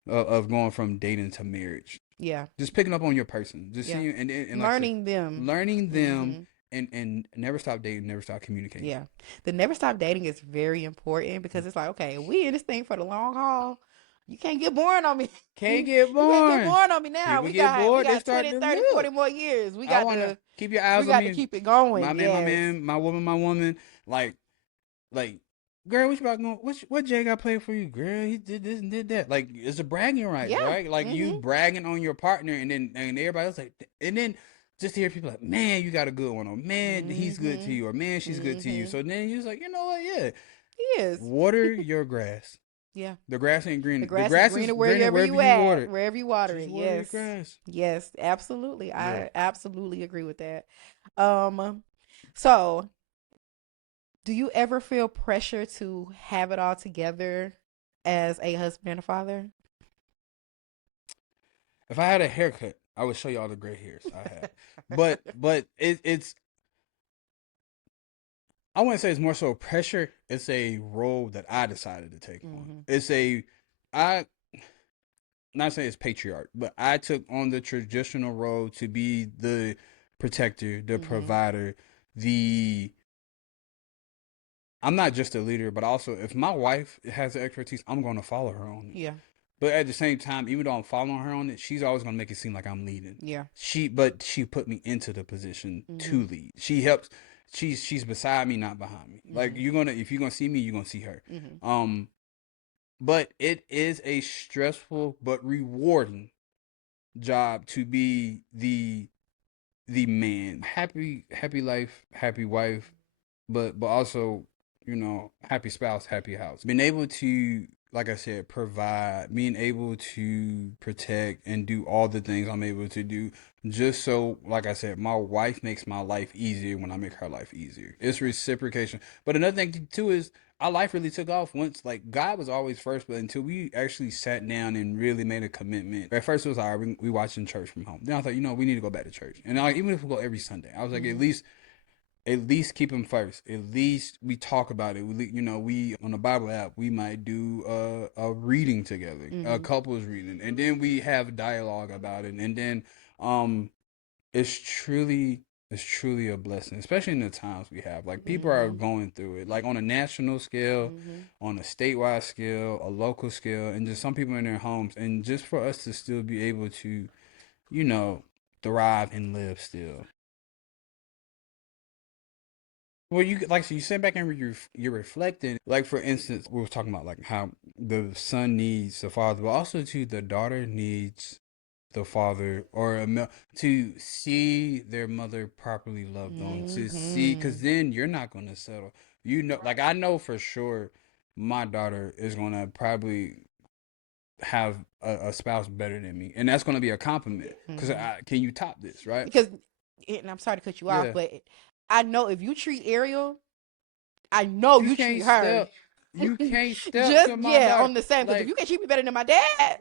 of going from dating to marriage. Yeah. Just picking up on your person, just Yeah. seeing and like I said, Learning them. learning them Mhm. and never stop dating, never stop communicating. Yeah. The never stop dating is very important because it's like, okay, we in this thing for the long haul. You can't get boring on me. Can't You get can't get bored. boring on me now. People We get got we bored. They got start 20, to 30, 40 look. more years. We I got wanna to keep your we eyes on got to me, keep it going. my Yes. man, my woman. Like like, girl, what you about going? What Jay got played for you, girl? He did this and did that. Like, it's a bragging rights, Yeah. right? Like you Mhm. bragging on your partner, and everybody else like, and then just to hear people like, man, you got a good one, or man, he's good to Mhm. you, or man, she's good to you. Mhm. So then you're like, you know what? Yeah, He is. water your grass. Yeah. The grass ain't The green. The grass is grass is greener greener wherever wherever you you water at, it. wherever you water Just it. water your Yes. grass. Yes, absolutely. Yeah. I absolutely agree with that. Um, so do you ever feel pressure to have it all together as a husband and a father? If I had a haircut, I would show you all the gray hairs I have. But it's I wouldn't say it's more so pressure. It's a role that I decided to take on. Mm-hmm. It's a I not saying it's patriarch, but I took on the traditional role to be the protector, the Mm-hmm. provider, the I'm not just a leader, but also if my wife has the expertise, I'm going to follow her on it. Yeah. But at the same time, even though I'm following her on it, she's always gonna make it seem like I'm leading. Yeah. But she put me into the position Mm-hmm. to lead. She helps. She's beside me, not behind me. Like Mm-hmm. if you're gonna see me, you're gonna see her. Mm-hmm. Um, but it is a stressful but rewarding job to be the man. Happy life, happy wife, but also, happy spouse, happy house. Being able to, like I said, provide, being able to protect and do all the things I'm able to do, just so, like I said, my wife makes my life easier when I make her life easier. It's reciprocation. But another thing too is our life really took off once, like, God was always first, but until we actually sat down and really made a commitment. At first it was all right, we watching church from home. Then I thought, we need to go back to church. And even if we go every Sunday, I was like, Mm-hmm. at least keep him first. At least we talk about it. We on the Bible app, we might do a reading together, a Mm-hmm. couples reading, and then we have dialogue about it. And then um, it's truly a blessing, especially in the times we have. Like, people are Mm-hmm. going through it, like on a national scale, Mm-hmm. on a statewide scale, a local scale, and just some people in their homes, and just for us to still be able to, you know, thrive and live still. Well, so you sit back and you're reflecting. Like, for instance, we were talking about like how the son needs the father, but also too the daughter needs the father or to see their mother properly loved on. To see, Mm-hmm. because then you're not going to settle. Like, I know for sure my daughter is going to probably have a spouse better than me, and that's going to be a compliment. Because Mm-hmm. can you top this, right? Because, and I'm sorry to cut you off, Yeah. but I know if you treat Ariel, I know You you can't treat her. step. You can't step Just to my yeah, daughter. on the same. Because if Like, you can treat me better than my dad,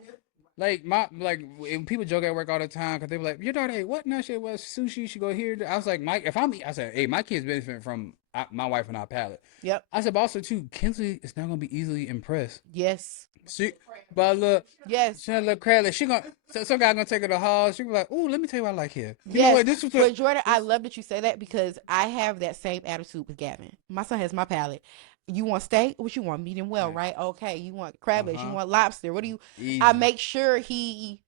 when people joke at work all the time because they be like, "Your daughter ate what?" No shit was sushi. She go here. I was like, Mike, I said, hey, my kids benefit from my wife and our palate. yep, I said, but also too, Kinsley is not gonna be easily impressed. yes, She, but look, yes, she look crazy. She gonna some guy gonna take her to hall. She be like, "Ooh, let me tell you what I like here. You know yes. what? This was the But Jordan, I this." love that you say that because I have that same attitude with Gavin. My son has my palate. You want steak? What you want? Medium well, Yeah. right? Okay. You want crab legs? You Uh-huh. want lobster? What do you? I Easy. make sure he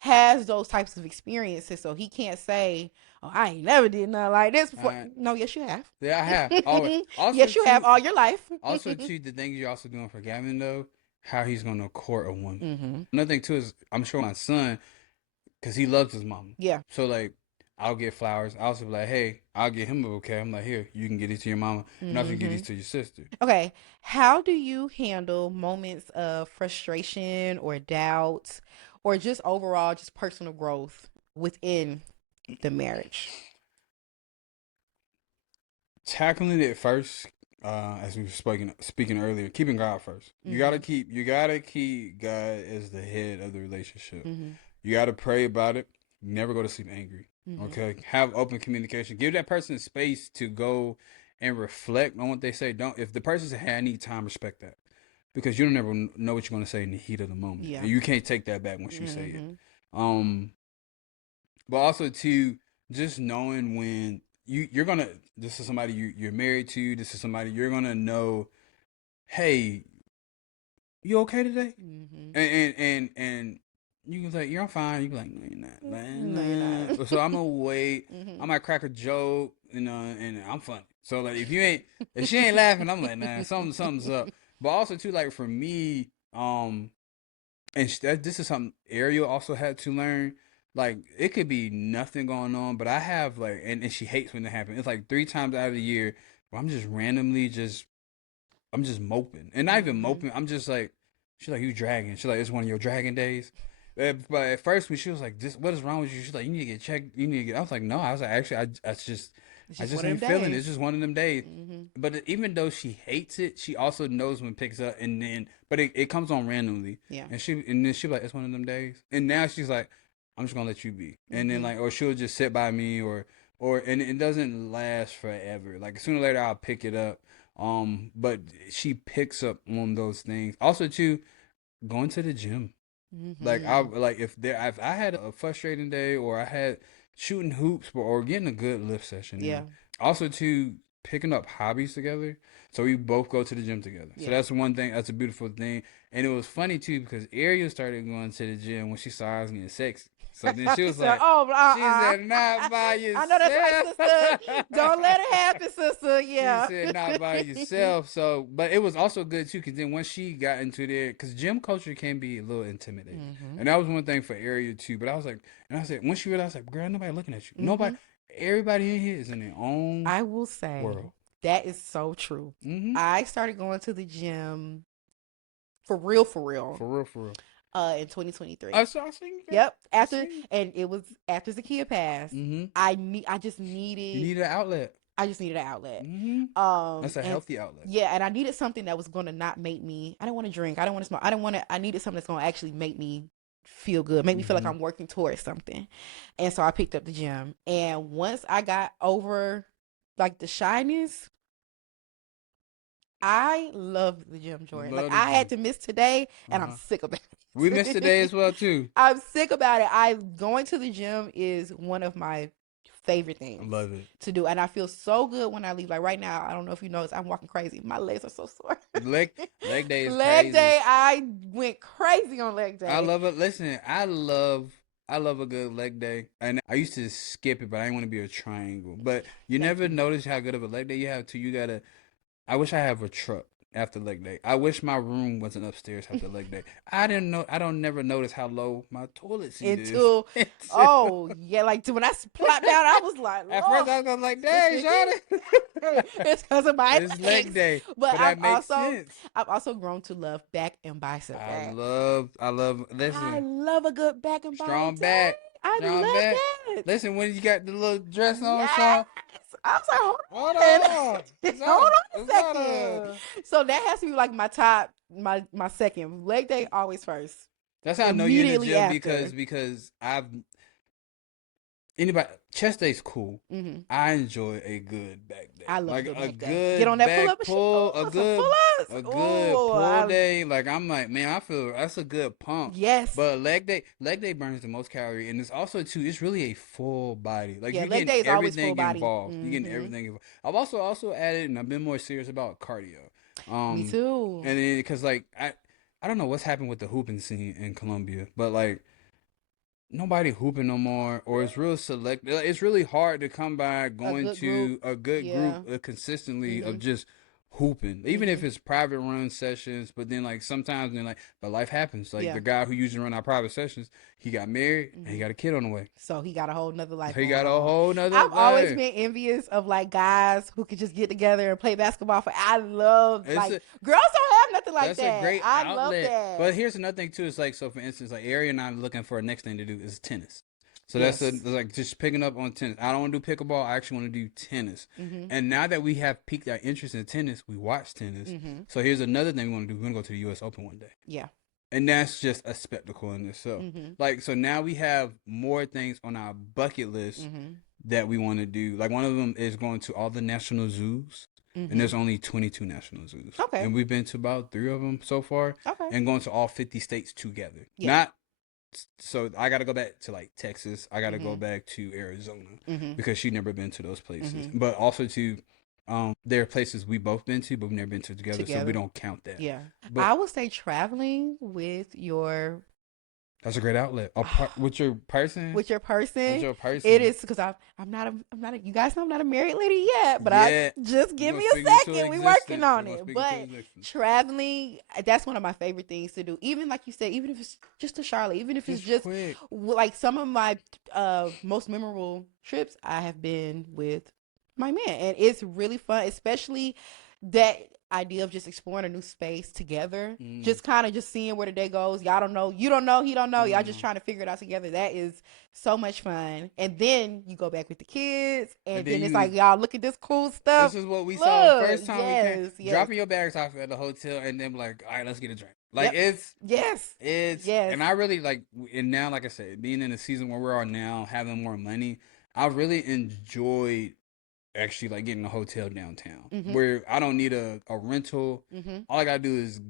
has those types of experiences so he can't say, "Oh, I ain't never did nothing like this before." Uh, No, yes, you have. yeah, I have always. Also Yes, you have too. all your life. Also, too, the things you're also doing for Gavin though, how he's gonna court a woman. Mm-hmm. Another thing too is I'm sure my son, because he loves his mom. Yeah. So like, I'll get flowers. I'll also be like, hey, I'll get him a bouquet. I'm like, here, you can get these to your mama, and also get Mm-hmm. these to your sister. Okay. How do you handle moments of frustration or doubt or just overall just personal growth within the marriage? Tackling it first, as we were speaking earlier, keeping God first. Mm-hmm. You gotta keep God as the head of the relationship. Mm-hmm. You gotta pray about it. Never go to sleep angry. Mm-hmm. Okay, have open communication. Give that person space to go and reflect on what they say. Don't if the person says, "Hey, I need time," respect that because you don't never know what you're gonna say in the heat of the moment, Yeah. and you can't take that back once you say it. Mm-hmm. Um, but also to just knowing when you're gonna this is somebody you're married to. This is somebody you're gonna know. Hey, you okay today? Mm-hmm. And you can say, "You're fine." You can be like, "No, you're not." No, you're not. Like, nah. So I'm gonna wait. Mm-hmm. I might crack a joke, and I'm funny. So like, if she ain't laughing, I'm like, nah, something's up. But also too, like for me, and this is something Ariel also had to learn. Like, it could be nothing going on, but I have like, and she hates when it happens. It's like 3 times out of the year where I'm just moping, and not even Mm-hmm. moping. I'm just like, she's like, you dragging. She's like, it's one of your dragging days. But at first, when she was like, "This, what is wrong with you?" She's like, "You need to get checked. You need to get." I was like, "No." I was like, "Actually, It's I just just one of them ain't feeling it. It's days. just one of them days." Mm-hmm. But even though she hates it, she also knows when it picks up, and then, but it comes on randomly, Yeah. and then she like, "It's one of them days," and now she's like, "I'm just gonna let you be," and then Mm-hmm. like, or she'll just sit by me, and it doesn't last forever. Like, sooner or later, I'll pick it up. But she picks up on those things. Also, too, going to the gym. Like, Mm-hmm. if I had a frustrating day, or I had shooting hoops or getting a good lift session Yeah. in. Also, to picking up hobbies together. So we both go to the gym together. So Yeah. that's one thing. That's a beautiful thing. And it was funny too because Ariel started going to the gym when she saw I was getting sexy. So then she She was said, like, "Oh, she said, not by I know that's right, yourself. sister. Don't let it happen, sister." She Yeah. said, not by yourself. So, but it was also good too because then once she got into there, because gym culture can be a little intimidating. Mm-hmm. And that was one thing for Ariel too. But I was like, and I said, once she realized, like, girl, nobody looking at you. Mm-hmm. Nobody, everybody in here is in their own I will say world. that is so true. Mm-hmm. I started going to the gym for real, For real, for real. in 2023. I seen you. Yep. I After, seen you. and it was after Zakia passed. Mm-hmm. I just needed. You need an outlet. I just needed an outlet. Mm-hmm. That's a And healthy outlet. yeah, and I needed something that was going to not make me. I don't want to drink. I don't want to smoke. I don't want to. I needed something that's going to actually make me feel good, make me feel like I'm working towards something. And so I picked up the gym. And once I got over like the shyness, I love the gym, Jordan. Like I had to miss today, and I'm sick about it. We missed today as well too. I'm sick about it. Going to the gym is one of my favorite things. I love it to do, and I feel so good when I leave. Like right now, I don't know if you noticed, I'm walking crazy. My legs are so sore. Leg day is leg crazy. day. I went crazy on leg day. I love it. Listen, I love a good leg day, and I used to skip it, but I didn't want to be a triangle. But you never notice how good of a leg day you have till you gotta. I wish I have a truck after leg day. I wish my room wasn't upstairs after leg day. I didn't know. I don't never notice how low my toilet seat is. Oh yeah, like when I plopped down, I was like, at first I was like, dang, shawty. It's because of my it's leg day, but I've also grown to love back and bicep. I love. Listen, I love a good back and strong bicep. back. I love that. Listen, when you got the little dress on, yes. Sean. I was like, hold on. Hold on a second. So that has to be like my top, my second. Leg day always first. That's how I know you're in the gym because chest day's cool. Mm-hmm. I enjoy a good back day. I love like a good get on that pull-up pull, a good pull day. Like I'm like, man, I feel that's a good pump. Yes. But leg day burns the most calorie, and it's also too. It's really a full body. Like you're leg getting day is everything always full involved. Body. You're getting everything involved. I've also added, and I've been more serious about cardio. Me too. And then because like I don't know what's happened with the hooping scene in Colombia, but like. Nobody hooping no more, or it's real select. It's really hard to come by going to a good group consistently of just hooping, even if it's private run sessions. But then like sometimes but life happens. Like the guy who usually run our private sessions, he got married and he got a kid on the way. So he got a whole nother life. I've always been envious of like guys who could just get together and play basketball. I love girls don't have nothing like that. That's a great outlet. Love that. But here's another thing too. It's like, so for instance, like Ari and I are looking for a next thing to do is tennis. So that's like just picking up on tennis. I don't want to do pickleball. I actually want to do tennis. Mm-hmm. And now that we have piqued our interest in tennis, we watch tennis. Mm-hmm. So here's another thing we want to do. We're going to go to the U.S. Open one day. Yeah. And that's just a spectacle in itself. Mm-hmm. Like, so now we have more things on our bucket list that we want to do. Like one of them is going to all the national zoos. And there's only 22 national zoos. Okay. And we've been to about 3 of them so far. Okay. And going to all 50 states together. Yeah. So I got to go back to like Texas. I got to go back to Arizona because she'd never been to those places. But also to, there are places we both been to, but we've never been to together. So we don't count that. Yeah. But I would say traveling with your... That's a great outlet. With your person. It is because I'm not a. You guys know I'm not a married lady yet, but I just give me a second. We working on it. But traveling, that's one of my favorite things to do. Even like you said, even if it's just to Charlotte, even if it's just like some of my most memorable trips, I have been with my man, and it's really fun, especially that idea of just exploring a new space together, just kind of just seeing where the day goes. Y'all don't know, you don't know, he don't know, y'all just trying to figure it out together. That is so much fun. And then you go back with the kids, and then it's like, y'all look at this cool stuff. This is what we saw the first time we came. Dropping your bags off at the hotel and then like, all right, let's get a drink. Like it's and I really like, and now like I said, being in the season where we are now, having more money, I really enjoyed actually like getting a hotel downtown where I don't need a rental. All I gotta do is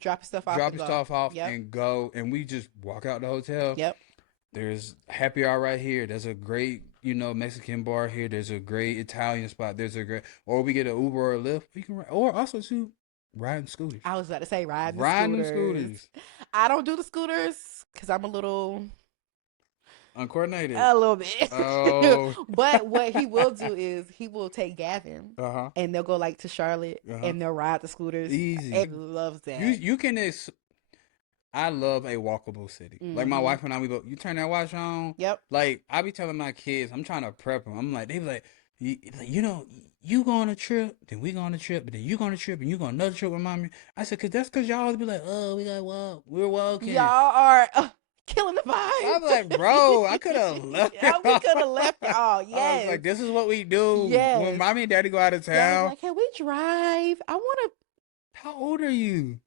drop your stuff off and go, and we just walk out the hotel. There's happy hour right here. There's a great, Mexican bar here. There's a great Italian spot. There's a great, or we get an Uber or a Lyft. We can, or also to riding scooters. I was about to say riding the Riding them scooters. scooters. I don't do the scooters because I'm Uncoordinated. a little bit. Oh. But what he will do is he will take Gavin Uh-huh. and they'll go like to Charlotte Uh-huh. and they'll ride the scooters. Easy. And loves that. You can I love a walkable city. Like my Mhm. wife and I, we go, you turn that watch on. Yep. Like I be telling my kids, I'm trying to prep them. I'm like, they be like, you go on a trip, then we go on a trip, but then you go on a trip and you go on another trip with mommy. I said, that's cause y'all always be like, oh, we got walk, we're walking. Y'all are killing the vibe. I'm like, bro, I could have left. Yeah, we could have left y'all. I was Yes. like, this is what we do Yes. when mommy and daddy go out of Yeah, town. like, can we drive? I want to. How old are you?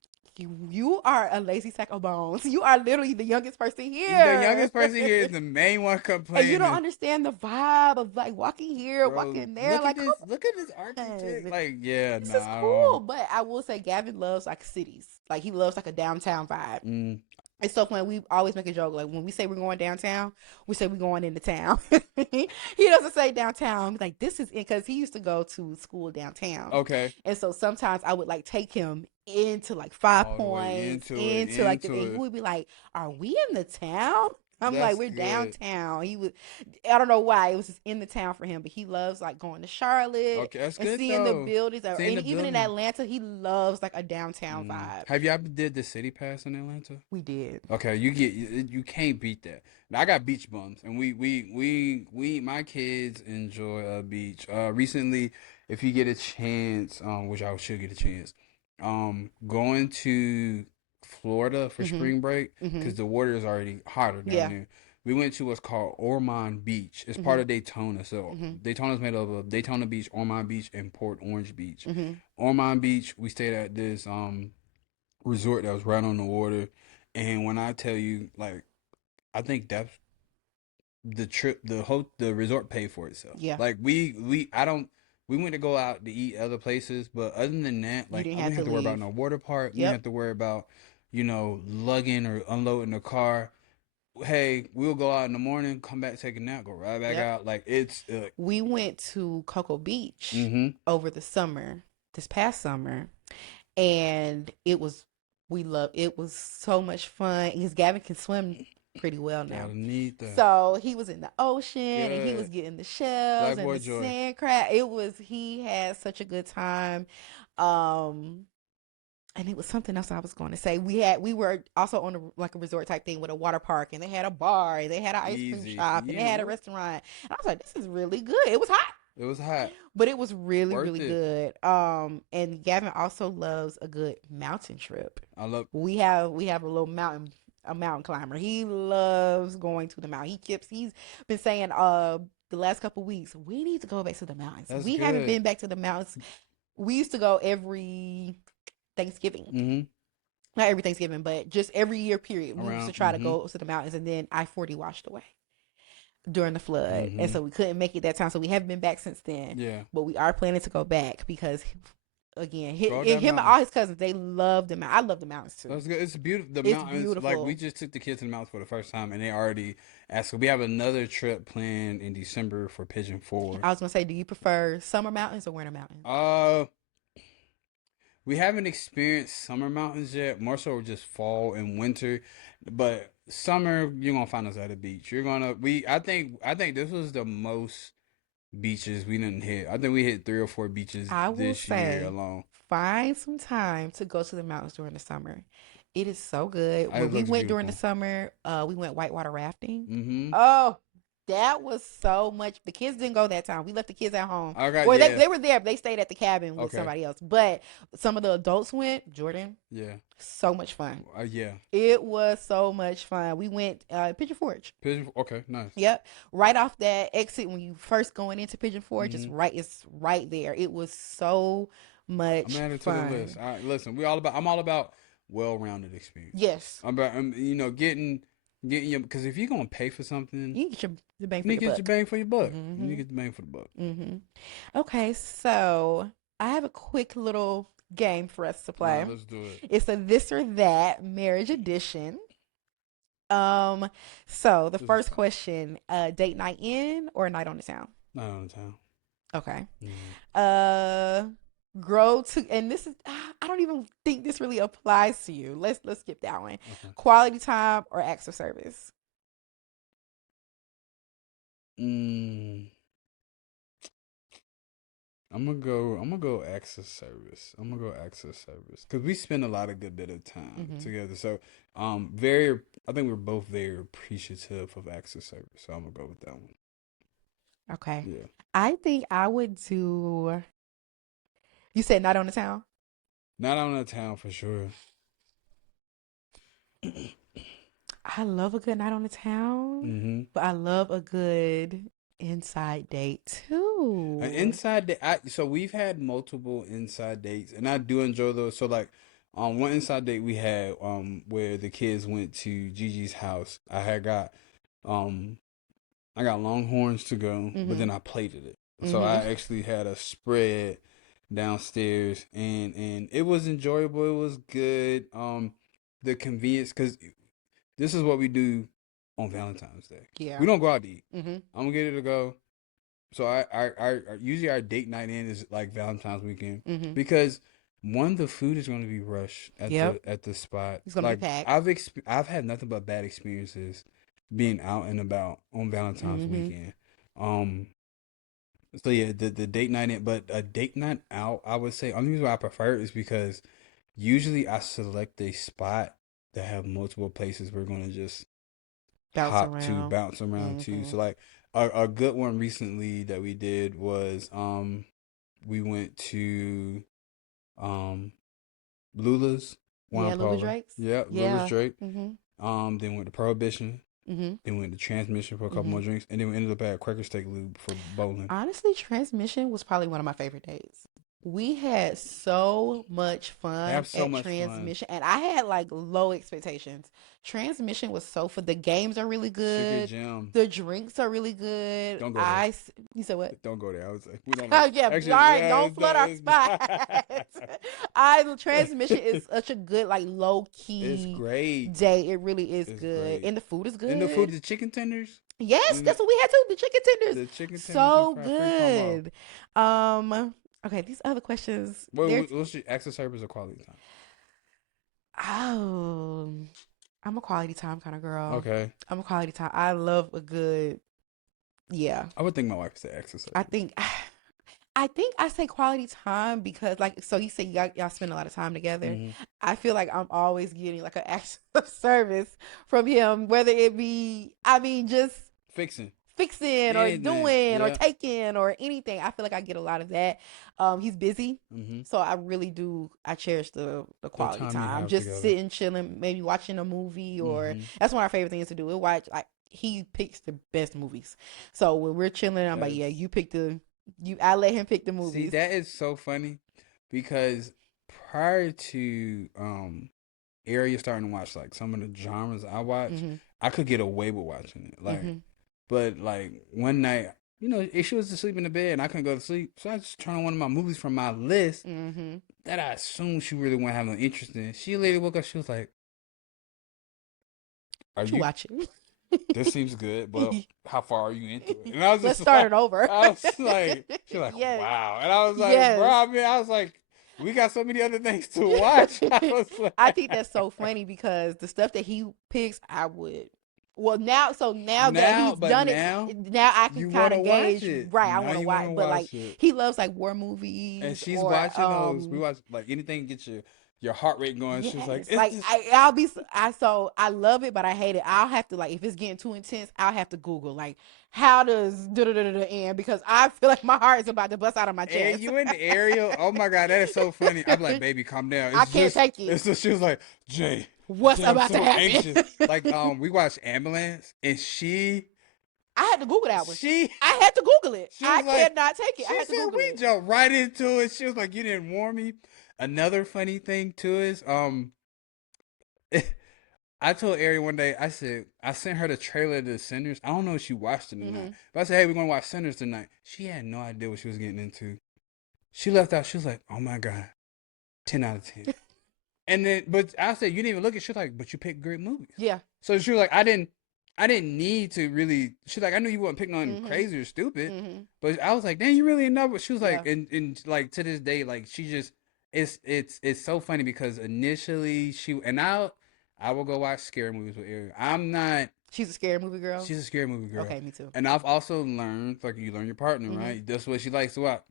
You are a lazy sack of bones. You are literally the youngest person here. The youngest person here is the main one complaining. And you don't understand the vibe of like walking here, Bro, walking there. Look Like, look at this architect. Like, yeah, this nah. is cool. But I will say, Gavin loves like cities. Like he loves like a downtown vibe. Mm. It's so funny. We always make a joke. Like when we say we're going downtown, we say we're going into town. He doesn't say downtown. He's like, this is in, because he used to go to school downtown. Okay. And so sometimes I would like take him into like Five All the way Points, into like it. and he would be like, are we in the town? I'm That's like, we're good. downtown. He was, I don't know why, it was just in the town for him, but he loves like going to Charlotte Okay, that's and good seeing though. the buildings. Seeing And the even in building. Atlanta, he loves like a downtown vibe. Have you ever did the city pass in Atlanta? We did. Okay, you can't beat that. Now, I got beach bums, and we my kids enjoy a beach. Recently, if you get a chance, which I should get a chance, going to Florida for spring break because the water is already hotter down there. We went to what's called Ormond Beach. It's part of Daytona. So Daytona's made up of Daytona Beach, Ormond Beach, and Port Orange Beach. Ormond Beach, we stayed at this resort that was right on the water. And when I tell you, like, I think that's the trip, the resort paid for itself. Yeah. Like we went to go out to eat other places, but other than that, like, I didn't have to worry about no water park. We didn't have to worry about, lugging or unloading the car. Hey, we'll go out in the morning, come back, take a nap, go right back out. Like, it's we went to KUKO Beach over the summer, this past summer, and it was so much fun because Gavin can swim pretty well now. So he was in the ocean and he was getting the shells and the sand crab. He had such a good time. And it was something else I was going to say. We were also on a resort type thing with a water park, and they had a bar, and they had an ice cream shop, and they had a restaurant. And I was like, this is really good. It was hot. It was hot. But it was really, really good. And Gavin also loves a good mountain trip. We have a little mountain climber. He loves going to the mountain. He's been saying the last couple of weeks, we need to go back to the mountains. We haven't been back to the mountains. We used to go every Thanksgiving. Not every Thanksgiving, but just every year period. We used to try to go to the mountains, and then I-40 washed away during the flood. And so we couldn't make it that time. So we haven't been back since then. Yeah. But we are planning to go back because, again, him and all his cousins, they love the mountains. I love the mountains too. That's good. It's beautiful. The mountains, beautiful. Like, we just took the kids to the mountains for the first time, and they already asked. We have another trip planned in December for Pigeon Forge. I was gonna say, do you prefer summer mountains or winter mountains? We haven't experienced summer mountains yet. More so just fall and winter. But summer, you're gonna find us at a beach. I think this was the most beaches we didn't hit. I think we hit 3 or 4 beaches this year alone. Find some time to go to the mountains during the summer. It is so good. When we went during the summer, we went whitewater rafting. Oh, that was so much. The kids didn't go that time. We left the kids at home. They were there. But they stayed at the cabin with somebody else. But some of the adults went. Jordan. Yeah. So much fun. Yeah. It was so much fun. We went Pigeon Forge. Okay, nice. Yep. Right off that exit when you first going into Pigeon Forge, it's right there. It was so much fun. I'm adding to the list. All right, listen, I'm all about well-rounded experience. Yes. I'm about getting your, because if you're gonna pay for something, you get your bang for your buck. You get your bang for your buck. You get the bang for the buck. Okay, so I have a quick little game for us to play. Let's do it. It's a this or that marriage edition. Um, so the This is first tough. question, date night in or night on the town? Not on the town. Okay. Mm-hmm. Uh, grow to, and this is I don't even think this really applies to you. Let's skip that one. Okay. Quality time or acts of service? Mm, I'm gonna go access service. I'm gonna go access service because we spend a lot of good bit of time Mm-hmm. together. So, very. I think we're both very appreciative of access service. So I'm gonna go with that one. Okay. Yeah. I think I would do. You said not on the town. Not on the town for sure. I love a good night on the town, Mm-hmm. but I love a good inside date An too. inside date. So we've had multiple inside dates, and I do enjoy those. So like, one inside date we had, where the kids went to Gigi's house. Um, I got Longhorns to go, but Mm-hmm. then I plated it. So I Mm-hmm. actually had a spread downstairs, and it was enjoyable. It was good. The convenience, because this is what we do on Valentine's Day. We Yeah. don't go out to eat. Mm-hmm. I'm gonna get it to go. So usually our date night in is like Valentine's weekend Mm-hmm. because one, the food is going to be rushed Yep. at the spot. It's gonna be Like packed. I've had nothing but bad experiences being out and about on Valentine's Mm-hmm. weekend. Um, so yeah, the date night in, but a date night out, I would say only reason why I prefer it is because usually I select a spot that have multiple places we're gonna just Bounce around. bounce around to. Mm-hmm. So like a good one recently that we did was we went to um Lula's Yeah, wine Louis parlor. Drake's. Yeah, Lula's Yeah. Drake. Mm-hmm. Then went to Prohibition. Mm-hmm. Then went to Transmission for a couple Mm-hmm. more drinks, and then we ended up at Quaker Steak Lube for bowling. Honestly, transmission was probably one of my favorite dates. We had so much I fun have so at much fun. transmission, and I had like low expectations. Transmission was so fun. The games are really Sugar good. Jam. The drinks are really good. Don't go there. You said what? Don't go there. I was like, we don't know. Oh yeah, all Actually, right. yeah, Don't flood our it's spot. I transmission is not. such a good like low It's key great. day. It really is It's good, great. and the food is And the food, good. the chicken tenders. Yes, Mm, that's what we had too. The chicken tenders, the chicken tenders and so fried free promo. good. Okay, these other questions, they're What's your access service or quality time? oh, I'm a quality time kind of girl. Okay. I'm a quality time. I love a good, yeah. I would think my wife said access I service. think, I think I say quality time because, like, so you say y'all spend a lot of time together. Mm-hmm. I feel like I'm always getting like an active service from him, whether it be, I mean, just Fixing fixing or anything. doing or Yeah. taking or anything. I feel like I get a lot of that. He's busy. Mm-hmm. So I really do. I cherish the The quality time you time, have just together. sitting, chilling, maybe watching a movie, or Mm-hmm. that's one of our favorite things to do. We watch like he picks the best movies. So when we're chilling, I'm like, yeah, That's you pick the you. I let him pick the see movies. that is so funny because prior to area starting to watch like some of the genres I watch, Mhm. I could get away with watching it. Like, Mhm. but like one night, she was asleep in the bed and I couldn't go to sleep, so I just turned on one of my movies from my list Mhm. that I assumed she really wouldn't have no interest in. She later woke up, she was like, "Are What you you? watching? This seems good, but how far are you into it?" And I was Let's just start like, it over. I was like, she's like, Yes. "Wow," and I was like, "Bro, Yes. I mean, I was like, we got so many other things to watch." I was I think like, that's so funny because the stuff that he picks, I would. Well, now, so now that now, he's but done it, now now I can you kind want to of watch gauge. it. Right, I Now want to you want watch, to but like watch it. he loves like war And movies she's or watching those. We watch like anything get your heart rate going. She's like, yes, it's like just I'll be I so I love it, but I hate it. I'll have to like if it's getting too intense, I'll have to Google like how does da da da da end because I feel like my heart is about to bust out of my and chest. you in the area. Oh my god, that is so funny. I'm like, baby, calm down. I It's can't just take it. it's just she was like, What's Jay, I'm about to so happen? anxious. Like we watched Ambulance and I had to Google that one. she I had to Google it. she I was like cannot take it. I she had to said Google we it. jumped right into it. She was like, you didn't warn me. Another funny thing too is I told Ari one day, I said, I sent her the trailer to Sinners. I don't know if she watched it or not. Hmm. But I said, hey, we're going to watch Sinners tonight. She had no idea what she was getting into. She left out. She was like, oh my God, 10 out of 10. And then, but I said, you didn't even look at. She was like, but you picked great movies. Yeah. So she was like, I didn't need to really. She's like, I knew you wasn't picking on Mhm. crazy or stupid, Mhm. but I was like, dang, you really didn't know. But she was like, Yeah. and like to this day, like she just, it's so funny because initially I will go watch scary movies with Ariel. I'm not. She's a scary movie girl. She's a scary movie girl. Okay, me too. And I've also learned, like you learn your partner, Mhm. right? That's what she likes to watch.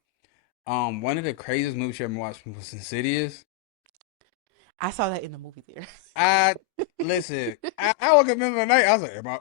One of the craziest movies she ever watched was Insidious. I saw that in the movie theater. I listen. I woke up in the middle of the night. I was like,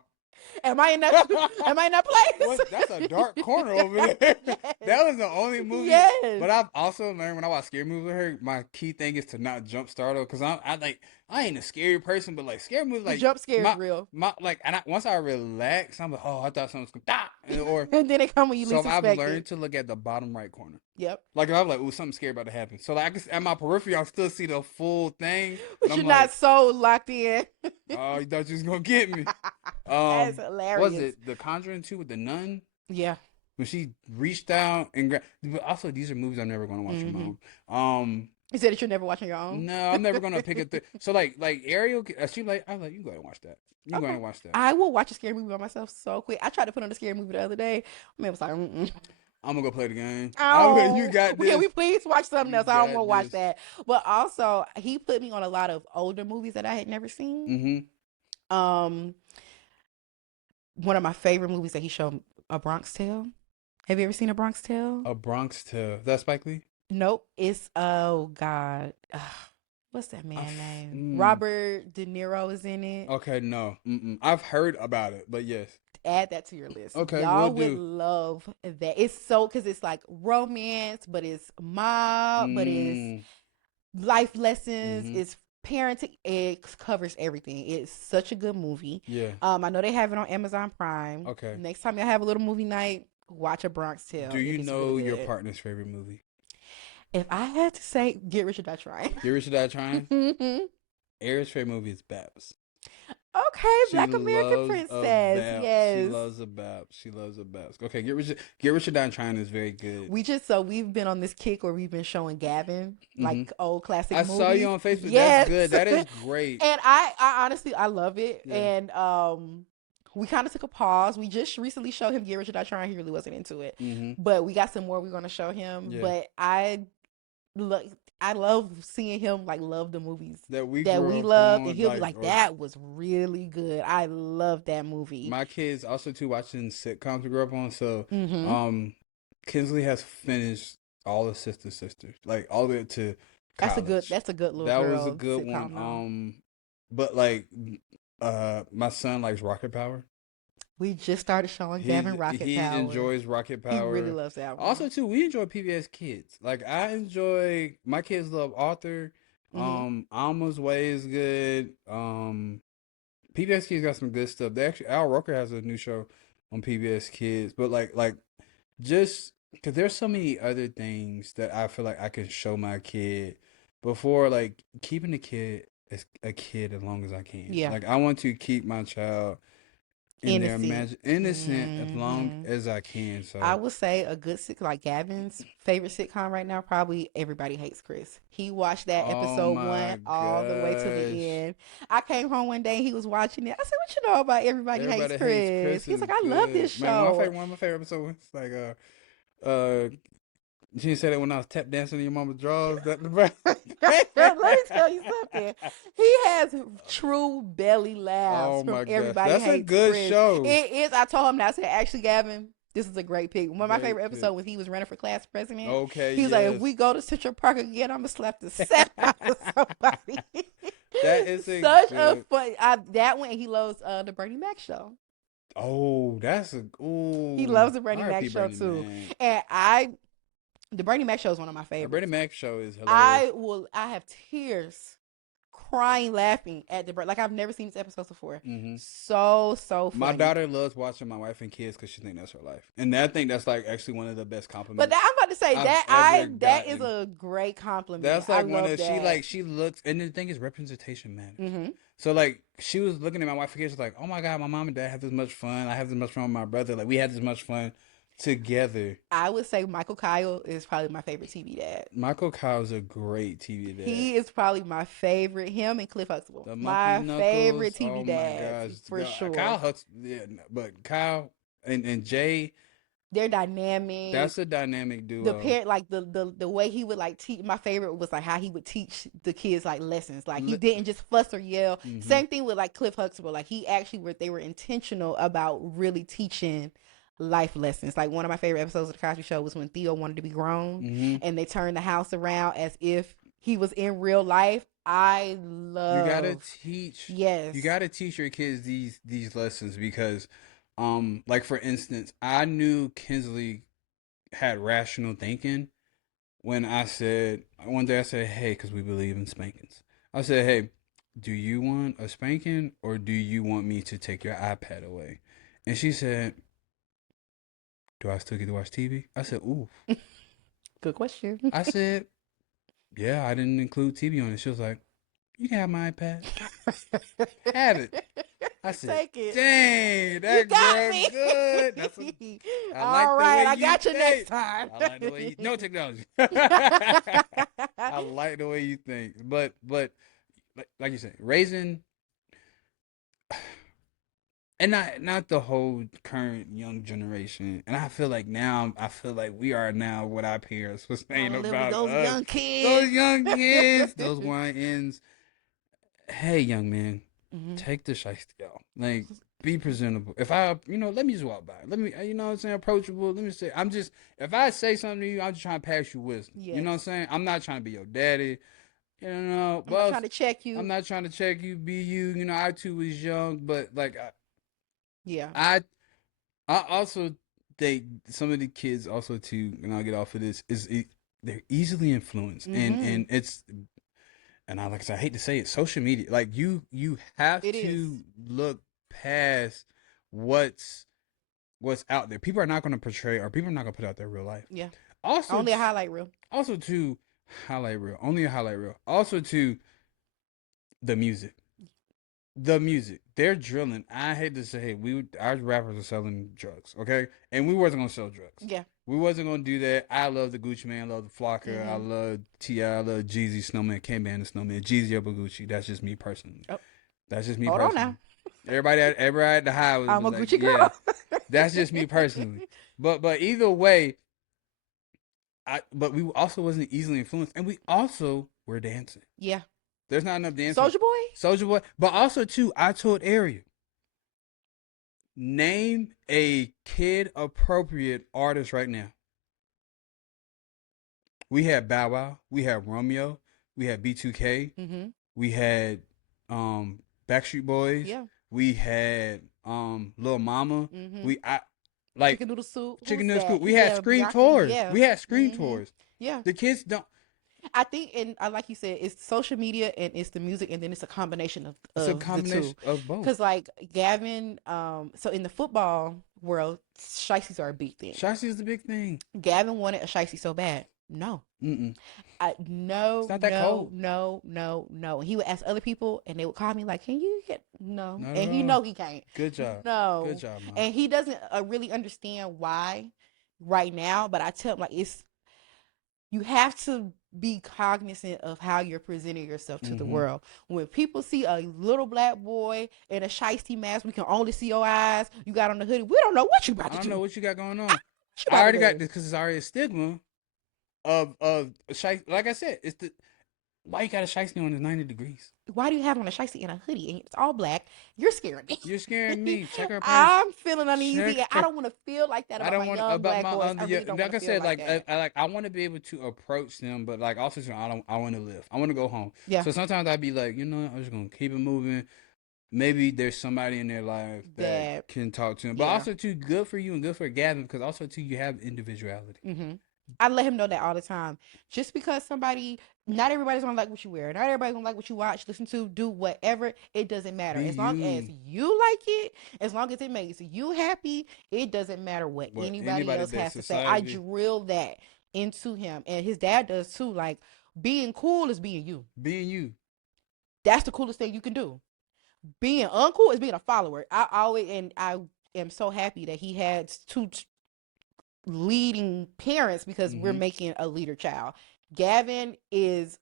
Am I in that? Am I in that place? What? That's a dark corner over there. Yes. That was the only movie. Yes. But I've also learned when I watch scary movies with her, my key thing is to not jump start her because I ain't a scary person, but like scary movies, The like jump scare is real. once I relax, I'm like, oh, I thought something was gonna die, or And then they come when you so least I've expect learned it. to look at the bottom right corner. Yep. Like if I'm like, ooh, something scary about to happen. So like at my periphery, I still see the full thing. But I'm you're like, not so locked in. oh, you thought you was gonna get me. That's hilarious. Was it The Conjuring 2 with the nun? Yeah. When she reached out and grabbed. But also, these are movies I'm never going to watch on my own. You said that you're never watching your own? No, I'm never going to pick it. So, like Ariel, she like, I was like, you go ahead and watch that. You go ahead and watch that. I will watch a scary movie by myself so quick. I tried to put on a scary movie the other day. Man was like, I'm going to go play the game. oh, you got this. Can we please watch something else? I don't want to watch this. that. But also, he put me on a lot of older movies that I had never seen. Mm-hmm. One of my favorite movies that he showed, A Bronx Tale. Have you ever seen A Bronx Tale? A Bronx Tale. That's Spike Lee? Nope. It's, oh God. What's that man's name? Robert De Niro is in it. Okay, no. I've heard about it, but yes. Add that to your list. Okay, y'all would love that. It's so, because it's like romance, but it's mob, but it's life lessons, it's parenting. It covers everything. It's such a good movie. Yeah. I know they have it on Amazon Prime. Okay. Next time y'all have a little movie night, watch A Bronx Tale. Do you know your partner's favorite movie? If I had to say, Get Rich or Die Trying. Get Rich or Die Trying? Ariel's favorite movie is Babs. Okay, Black American Princess. Yes. She loves a Babs. She loves a Babs. Okay, Get Rich or Die Trying is very good. We've been on this kick where we've been showing Gavin, like old classic movies. I saw you on Facebook. Yes. That's good. That is great. And I honestly, I love it. Yeah. And we kind of took a pause. We just recently showed him Get Rich or Die Trying. He really wasn't into it. But we got some more we're going to show him. Yeah. But I love seeing him like love the movies that we loved, and he'll be like, "That was really good. I love that movie." My kids also too watching sitcoms we grew up on. So, Kinsley has finished all the Sisters, like all the way up to college. That's a good little. That was a good one. But like, my son likes Rocket Power. We just started showing Gavin Rocket Power. He enjoys Rocket Power. He really loves that one. Also, too, we enjoy PBS Kids. Like, my kids love Arthur. Alma's Way is good. PBS Kids got some good stuff. Al Roker has a new show on PBS Kids. But, like, just, because there's so many other things that I feel like I can show my kid before, like, keeping the kid as a kid as long as I can. Yeah. Like, I want to keep my child innocent as long as I can. So I would say a good like Gavin's favorite sitcom right now, probably Everybody Hates Chris. He watched that episode 1 all the way to the end. I came home one day and he was watching it. I said, "What you know about Everybody Hates Chris?" He's like, "I love this show." One of my favorite episodes was like she said it when I was tap dancing in your mama's drawers. Let me tell you something. He has true belly laughs from Everybody Hates Chris. That's a good show. It is. I told him that. I said, "Actually, Gavin, this is a great pick." One of my favorite episodes was he was running for class president. Okay, he was like, "If we go to Central Park again, I'm gonna slap the set out of somebody." That is such a fun. That one, he loves the Bernie Mac show. Oh, he loves the Bernie Mac show too. And the Bernie Mac show is one of my favorites. The Bernie Mac show is hilarious. I have tears crying, laughing at like I've never seen these episodes before. So funny. My daughter loves watching my wife and kids because she thinks that's her life, and I think that's like actually one of the best compliments. But I'm about to say that is a great compliment. That's like one of she looks, and the thing is representation matters. So like she was looking at my wife and kids, like, "Oh my God, my mom and dad have this much fun. I have this much fun with my brother. Like we had this much fun." together. I would say Michael Kyle is probably my favorite TV dad. Michael Kyle's a great TV dad. He is probably my favorite. Him and Cliff Huxtable, The Monkey my favorite Knuckles. TV Oh my dads gosh. for sure. Kyle Hux. Yeah, but Kyle and Jay. They're dynamic. That's a dynamic The duo. parent, like the way he would like teach. My favorite was like how he would teach the kids like lessons. Like he Li- didn't just fuss or yell. hmm Same thing with like Cliff Huxtable. Like he actually they were intentional about really teaching life lessons. Like one of my favorite episodes of the Cosby Show was when Theo wanted to be grown, hmm and they turned the house around as if he was in real life. I You gotta love. teach. Yes. You gotta teach your kids these lessons because, like for instance, I knew Kinsley had rational thinking when I said one day I said, "Hey, because we believe in spankings." I said, "Hey, do you want a spanking or do you want me to take your iPad away?" And she said, "Do I still get to watch TV?" I said, "Ooh." Good question. I said, "Yeah, I didn't include TV on it." She was like, "You can have my iPad. Have it." I said, Take it. "Dang, You that got girl me. good." I like All the right, way I you got you next think. time. I like the way you no technology. I like the way you think, but like you said, raising and not the whole current young generation. And I feel like now I feel like we are now what our parents were I saying want to live with about those us. young Those kids. young kids, those YNs. Hey, young man, Hmm. take the shiesty out. Like, be presentable. If I, let me just walk by. Let me, you know what I'm saying, approachable. Let me say, if I say something to you, I'm just trying to pass you wisdom. You know what I'm Yes. saying? I'm not trying to be your daddy. I'm not Well, trying to check I'm you. not trying to check you, be you. I too was young, but like, Yeah. I, I also think some of the kids also too, and I'll get off of this, they're easily influenced. And, Hmm. and it's, and I like I said, I hate to say it, social media. Like you have It is. to look past what's what's out there. People are not going to portray, or people are not going to put out their real life. Yeah. Also, Only a highlight reel. also to highlight reel, only a highlight reel. Also to the music, they're drilling. I hate to say it, our rappers are selling drugs, okay, and we wasn't gonna sell drugs. Yeah. We wasn't gonna do that. I love the Gucci Man, I love the Flocker, I Hmm. love T.I., I love Jeezy, Snowman, can't ban the Snowman, Jeezy up a Gucci. That's just me personally. Oh, That's just me hold on personally. now. Everybody at the high would I'm be a like, Gucci yeah, girl. that's just me personally. But either way, but we also wasn't easily influenced, and we also were dancing. Yeah. There's not enough dancing. Soldier Boy. Soldier Boy, but also too, I told Ariel, name a kid appropriate artist right now. We had Bow Wow, we had Romeo, we had B2K, Hmm. we had um Backstreet Boys, Yeah. we had Lil Mama, Hmm. we I like Chicken noodle soup. Chicken Who's Noodle School. that? We had Yeah, Scream Bianca. tours. Yeah. We had Scream Hmm. tours. Yeah. The kids don't. I think, and I like you said, it's social media and it's the music, and then it's a combination It's a of the two. combination of both. Cause like Gavin, so in the football world, shiesties are a big thing. Shotzi is the big thing. Gavin wanted a shiesty so bad. No, Mm-mm. It's no, not that no, cold. no, no, no. And he would ask other people, and they would call me like, "Can you get no?" Not at And he all. know he can't. Good job. Good No, job, mom. and he doesn't really understand why right now. But I tell him like it's you have to be cognizant of how you're presenting yourself to the Mm-hmm. world. When people see a little black boy in a shiesty mask, we can only see your eyes. You got on the hoodie. We don't know what you about I to don't do. know What what you got going on. you I about to already got do? this because it's already a stigma of like I said, it's the why you got a shiesty on is 90 degrees. Why do you have on a shiesty and a hoodie and it's all black? You're scaring You're scaring me. me. Check her purse. I'm feeling uneasy, Check and I her. don't want to feel like that I about don't my want young about black my boys. I yeah, really don't want like to I feel said, like like that. I want to be able to approach them, but like also I want to live. I want to go home. Yeah, So sometimes I'd be like, I'm just gonna keep it moving. Maybe there's somebody in their life that that. can talk to them, but Yeah. also too good for you and good for Gavin because also too you have individuality. Hmm. I let him know that all the time. Just because somebody, not everybody's gonna like what you wear, not everybody's gonna like what you watch, listen to, do whatever. It doesn't matter. Be As long as you. you like it, as long as it makes you happy, it doesn't matter what What anybody anybody else that has to say. I society drill that into him, and his dad does too. Like being cool is being you. being you. That's the coolest thing you can do. Being uncool is being a follower. I always and I am so happy that he had two leading parents because we're making a leader child. Gavin is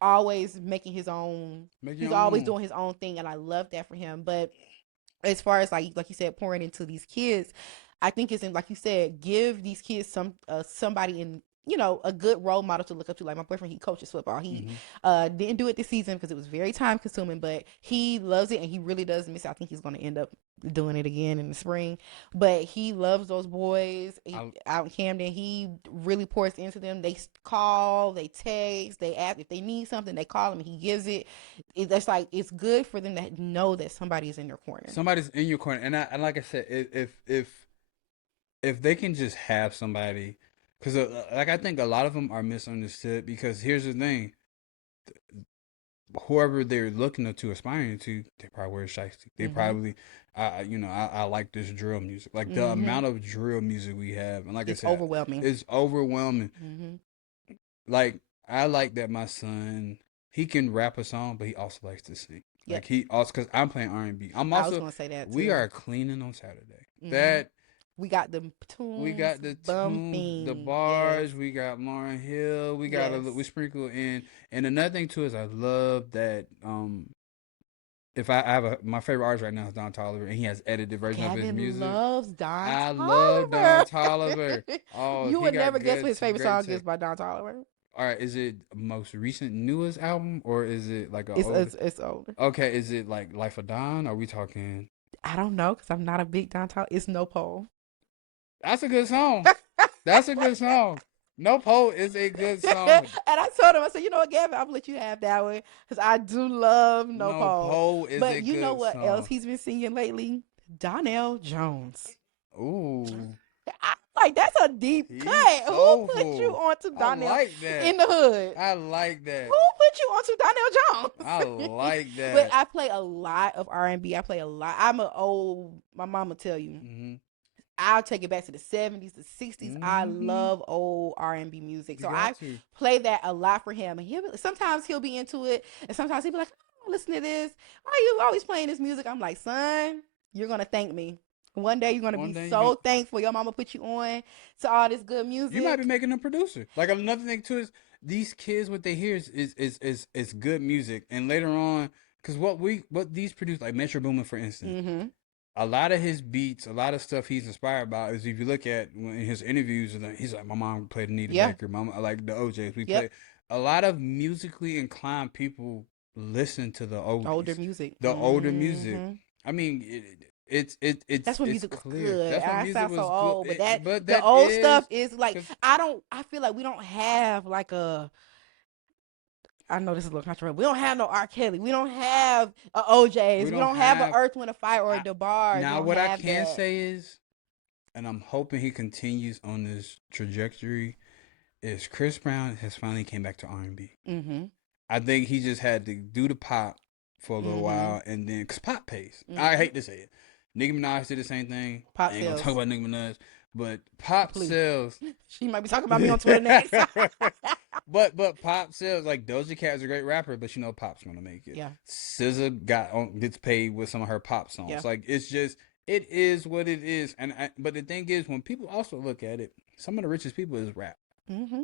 always making his own. Make He's your always own. doing his own thing, and I love that for him. But as far as like you said, pouring into these kids, I think it's in, like you said, give these kids somebody in, a good role model to look up to. Like my boyfriend, he coaches football. He didn't do it this season because it was very time consuming, but he loves it and he really does miss it. I think he's going to end up doing it again in the spring, but he loves those boys out in Camden. He really pours into them. They call, they text, they ask if they need something, they call him and he gives it. That's like, it's good for them to know that somebody is in their corner. Somebody's in your corner, and like I said, if they can just have somebody, because like I think a lot of them are misunderstood. Because here's the thing: whoever they're looking to, aspiring to, they probably wear shiesty. They probably, I like this drill music. Like the amount of drill music we have, and like It's I said, overwhelming. It's overwhelming. Like I like that my son, he can rap a song, but he also likes to sing. Yep. Like he also, because I'm playing R&B. I was gonna say that too. We are cleaning on Saturday. That we got the tunes. We got the bumping, the bars. yes. We got Lauryn Hill. We got we sprinkle in. And another thing too is I love that. If I have my favorite artist right now is Don Toliver, and he has edited version of his music. Loves Don I Toliver. love Don Toliver. Oh, you would never guess what his favorite song is by Don Toliver. All right, is it most recent newest album, or is it like it's older? Okay, is it like Life of Don? Are we talking? I don't know because I'm not a big Don Toliver. It's No Pole. That's a good song. That's a good song. No Pole is a good song. And I told him, I said, you know what, Gavin, I'm gonna let you have that one because I do love No Pole. No Pole is but a you good know what song. else he's been singing lately? Donell Jones. Ooh. Like, that's a deep cut. Soulful. Who put you onto Donell like in the hood? I like that. Who put you onto Donell Jones? I like that. But I play a lot of R&B. I play a lot. My mama tell you. I'll take it back to the 70s, the 60s. I love old R&B music. So I play that a lot for him. And sometimes he'll be into it. And sometimes he'll be like, oh, listen to this. Why are you always playing this music? I'm like, son, you're going to thank me. One day you're going to be so thankful your mama put you on to all this good music. You might be making a producer. Like another thing too is these kids, what they hear is good music. And later on, because what these produce, like Metro Boomin, for instance, a lot of his beats, a lot of stuff he's inspired by is, if you look at in his interviews, he's like, my mom played Anita Baker, mama, like the OJs. We play a lot of musically inclined people listen to the older music. The older music. I mean, it's that's when music was clear. Good. That's when I music sound was so old, good. But the old stuff is like, I feel like we don't have like I know this is a little controversial. We don't have no R. Kelly. We don't have a OJs. We don't have an Earth, Wind, and Fire or a DeBarge. Now, what I can say is, and I'm hoping he continues on this trajectory, is Chris Brown has finally came back to R&B. I think he just had to do the pop for a little while, and then, because pop pays. I hate to say it. Nicki Minaj did the same thing. Pop I ain't sales. gonna talk about Nicki Minaj, but pop sells. She might be talking about me on Twitter next. But pop sells. Like Doja Cat is a great rapper, but you know pop's gonna make it. Yeah. SZA gets paid with some of her pop songs. Yeah. Like it is what it is. But the thing is, when people also look at it, some of the richest people is rap.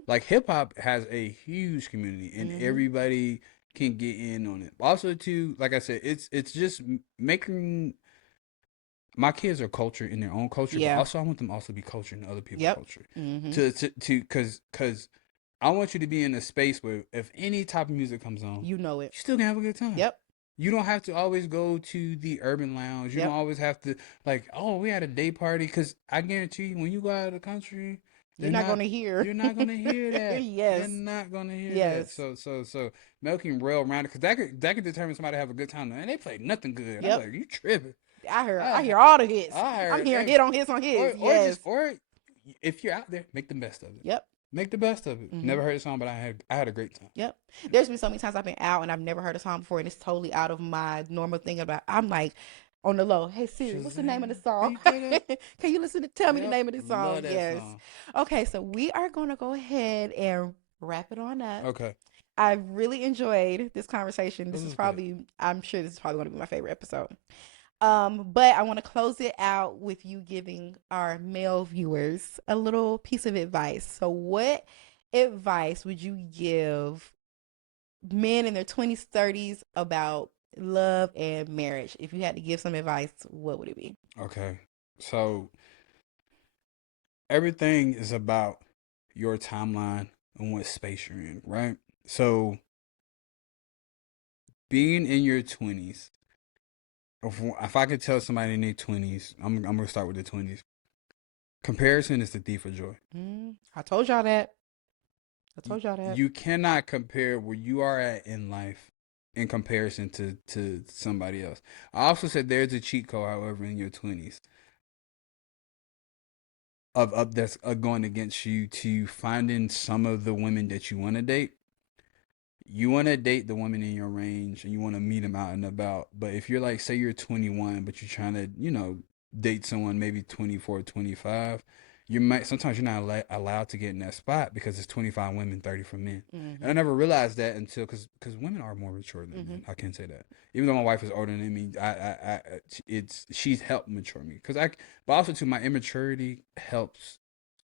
Like hip hop has a huge community, and everybody can get in on it. Also, too, like I said, it's just making. My kids are cultured in their own culture, but also I want them also to be cultured in other people's culture. Because I want you to be in a space where if any type of music comes on, you know it, you still can have a good time. Yep. You don't have to always go to the urban lounge. You don't always have to like, oh, we had a day party. Because I guarantee you, when you go out of the country, you're not going to hear. You're not going to hear that. Yes. You're not going to hear that. So milking real around it, because that could determine somebody to have a good time. And they play nothing good. I'm like, you tripping. I hear all the hits. I'm hearing hit on hits on hits. Or if you're out there, make the best of it. Yep. Make the best of it. Never heard a song, but I had a great time. Yep. There's been so many times I've been out and I've never heard a song before, and it's totally out of my normal thing about. I'm like on the low. Hey Siri, what's the name of the song? Can you tell me the name of the song? Yes. Song. Okay, so we are gonna go ahead and wrap it on up. Okay. I really enjoyed this conversation. I'm sure this is probably going to be my favorite episode. But I want to close it out with you giving our male viewers a little piece of advice. So, what advice would you give men in their 20s, 30s about love and marriage? If you had to give some advice, what would it be? Okay. So everything is about your timeline and what space you're in, right? So being in your 20s, if I could tell somebody in their 20s, I'm gonna start with the 20s. Comparison is the thief of joy. I told y'all that. I You, told y'all that. you cannot compare where you are at in life in comparison to somebody else. I also said there's a cheat code, however, in your 20s of that's going against you to finding some of the women that you want to date. You want to date the women in your range and you want to meet them out and about. But if you're like, say you're 21, but you're trying to, date someone maybe 24, 25, you might, sometimes you're not allowed to get in that spot because it's 25 women, 30 for men. And I Mm-hmm. never realized that until, because women are more mature than Mm-hmm. men. I can't say that. Even though my wife is older than me, she's helped mature me. But also too, my immaturity helps.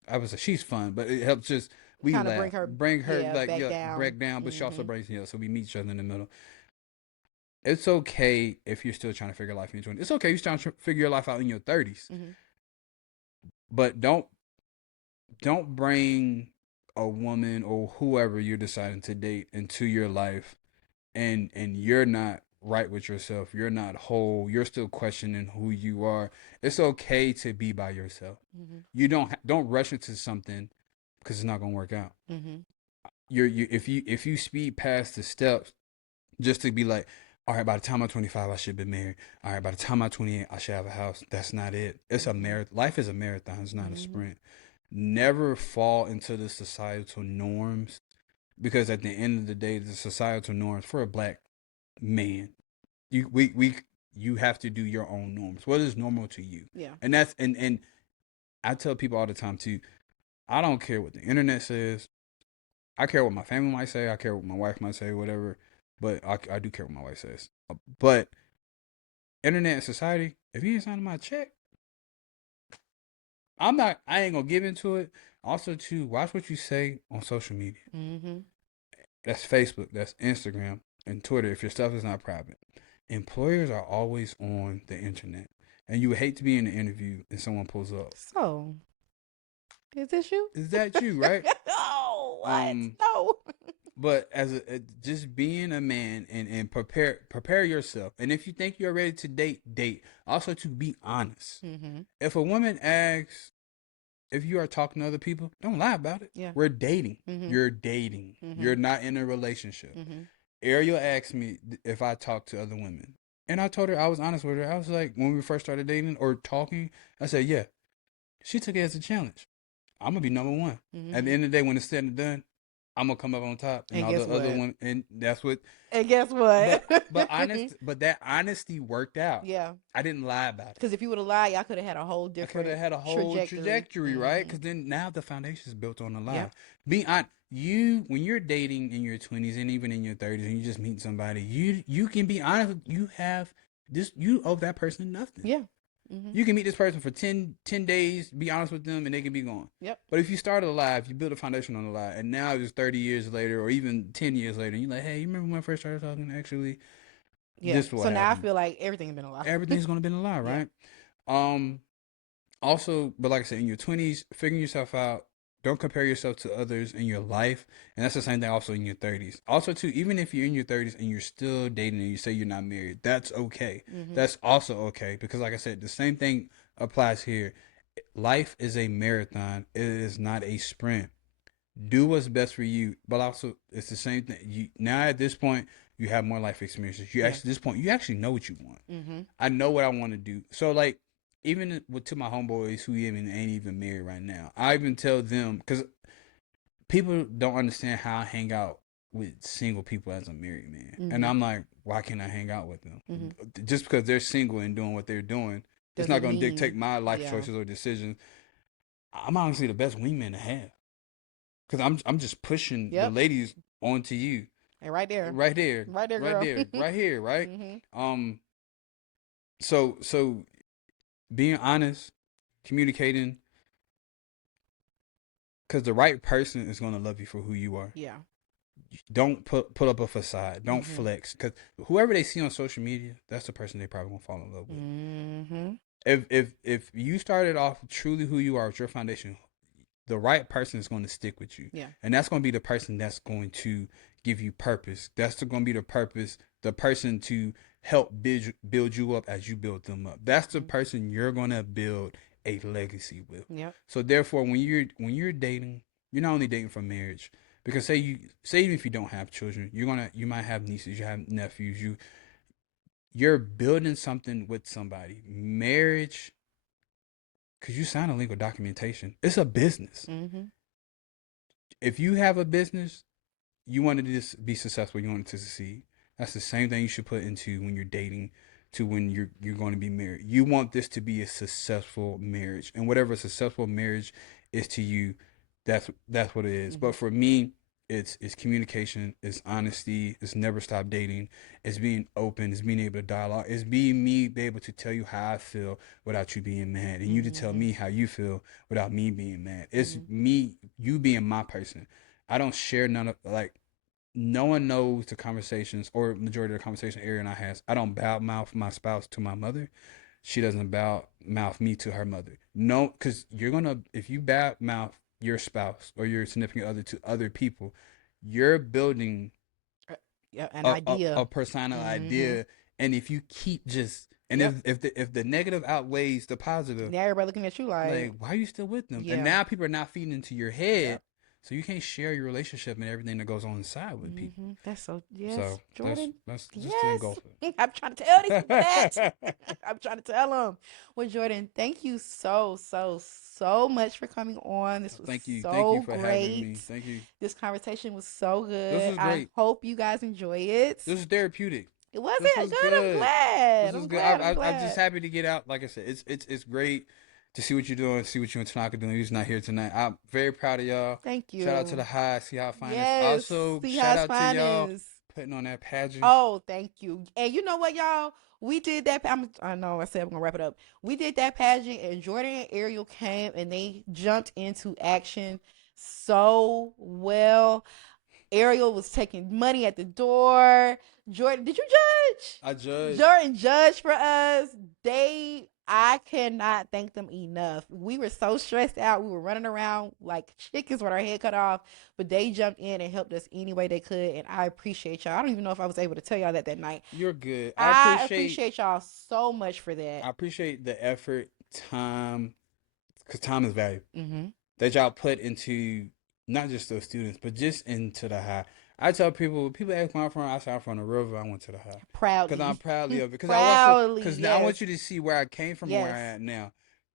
I was like, she's fun, but it helps just we Kind of laugh, bring her yeah, like back yeah, down. break down, but she also Mm-hmm. brings so we meet each other in the middle. It's okay if you're still trying to figure life in your 20s. It's okay if you're trying to figure your life out in your 30s, Mm-hmm. but don't bring a woman or whoever you're deciding to date into your life, and you're not right with yourself. You're not whole. You're still questioning who you are. It's okay to be by yourself. Mm-hmm. You don't rush into something because it's not gonna work out. Mm-hmm. If you speed past the steps just to be like, all right, by the time I'm 25, I should be married. All right, by the time I'm 28, I should have a house. That's not it. It's a Mm-hmm. marathon. Life is a marathon. It's not a Mm-hmm. sprint. Never fall into the societal norms because at the end of the day, the societal norms for a black man, you have to do your own norms. What is normal to you? Yeah. And and I tell people all the time too. I don't care what the internet says. I care what my family might say. I care what my wife might say, whatever. But I do care what my wife says. But internet and society, if you ain't signing my check, I'm not. I ain't gonna give into it. Also, too, watch what you say on social media. Mm-hmm. That's Facebook. That's Instagram and Twitter. If your stuff is not private, employers are always on the internet, and you would hate to be in an interview and someone pulls up. So, is this you? Is that you, right? No, what? Um, No. But just being a man and prepare yourself. And if you think you're ready to date. Also to be honest. Mm-hmm. If a woman asks if you are talking to other people, don't lie about it. Yeah. We're dating. Mm-hmm. You're dating. Mm-hmm. You're not in a relationship. Mm-hmm. Ariel asked me if I talked to other women. And I told her I was honest with her. I was like, when we first started dating or talking, I said, yeah. She took it as a challenge. I'm gonna be number one. At the Mm-hmm. end of the day, when it's said and done, I'm gonna come up on top, and And all guess the other what? one, and that's what. And guess what? But that honesty worked out. Yeah. I didn't lie about it. Because if you would have lied, y'all could have had a whole I could have different had a whole trajectory. trajectory, right? Mm-hmm. Because then now the foundation is built on a lie. Yep. Be on you when you're dating in your 20s and even in your 30s, and you just meet somebody. You can be honest. You have this. You owe that person nothing. Yeah. Mm-hmm. You can meet this person for 10 days, be honest with them, and they can be gone. Yep. But if you started a lie, if you build a foundation on a lie, and now it's 30 years later or even 10 years later, and you're like, hey, you remember when I first started talking? Actually, Yeah. this is So what now I happened. feel like everything's been a lie. Everything's going to be a lie, Yeah. right? Um, Also, but like I said, in your 20s, figuring yourself out. Don't compare yourself to others in your life. And that's the same thing also in your 30s. Also, too, even if you're in your 30s and you're still dating and you say you're not married, that's okay. Mm-hmm. That's also okay. Because, like I said, the same thing applies here. Life is a marathon, it is not a sprint. Do what's best for you, but also it's the same thing. You now at this point, you have more life experiences. You Yeah. actually at this point, you actually know what you want. Mm-hmm. I know what I want to do. So like, even to my homeboys who even ain't even married right now, I even tell them because people don't understand how I hang out with single people as a married man, and Mm-hmm. I'm like, why can't I hang out with them? Mm-hmm. Just because they're single and doing what they're doing, it's not Doesn't going to mean. dictate my life Yeah. choices or decisions. I'm honestly the best wingman to have because I'm just pushing the Yep. ladies onto you, And right there. right there, Right there, right girl. there, right here, right. Mm-hmm. So being honest, communicating, because the right person is going to love you for who you are. Yeah. Don't put up a facade. Don't Mm-hmm. flex, because whoever they see on social media, that's the person they probably gonna fall in love with. Mm-hmm. If you started off truly who you are with your foundation, the right person is going to stick with you, Yeah. and that's going to be the person that's going to give you purpose. That's going to be the person to help build you up as you build them up. That's the person you're going to build a legacy with. Yep. So therefore, when you're dating, you're not only dating for marriage, because say even if you don't have children, you might have nieces, you have nephews, you're building something with somebody. Marriage, because you sign a legal documentation, it's a business. Mm-hmm. If you have a business, you want it to be successful, you want it to succeed. That's the same thing you should put into when you're dating to when you're going to be married. You want this to be a successful marriage, and whatever a successful marriage is to you, that's what it is. Mm-hmm. But for me, it's communication, it's honesty, it's never stop dating, it's being open, it's being able to dialogue, it's being me be able to tell you how I feel without you being mad, and you to tell me how you feel without me being mad. It's me, you being my person. I don't share none of, like, no one knows the conversations or majority of the conversation Ari and I has. I don't bow mouth my spouse to my mother. She doesn't bow mouth me to her mother. No, because if you bow mouth your spouse or your significant other to other people, you're building Yeah. An a idea. personal Mm-hmm. idea. And if you keep just, and Yep. if the negative outweighs the positive, Now everybody looking at you like, like, why are you still with them? And yeah. now people are not feeding into your head, Yep. so you can't share your relationship and everything that goes on inside with people. Mm-hmm. That's so, yes, So that's Jordan. that's just to Yes. engulf I'm trying to tell these people that. it. I'm trying to tell them. Well, Jordan, thank you so much for coming on. This was Thank you so for having great. me. Thank you. This conversation was so This good. was I great. hope you guys enjoy it. This was therapeutic. It was This it was good. I'm good. This glad. was I'm good. glad. I'm I'm just glad. happy to get out. Like I said, it's great to see what you're doing, see what you and Tanaka doing. He's not here tonight. I'm very proud of y'all. Thank Shout out to you. the high, see how fine is. Yes. Also, See how shout it's out to fine y'all is. putting on that pageant. Oh, thank you. And you know what, y'all? We did that. I know I said I'm gonna wrap it up. We did that pageant, and Jordan and Ariel came, and they jumped into action so well. Ariel was taking money at the door. Jordan, did you judge? I judged. Jordan judged for us. I cannot thank them enough. We were so stressed out. We were running around like chickens with our head cut off, but they jumped in and helped us any way they could. And I appreciate y'all. I don't even know if I was able to tell y'all that night. You're good. I appreciate y'all so much for that. I appreciate the effort, time, because time is valuable Mm-hmm. that y'all put into not just those students, but just into the high. I tell people ask where I'm from. I say I'm from the river. I went to the high because I'm Proudly. proudly of it. Proudly, Because now I yes. want you to see where I came from and where Yes. I am now.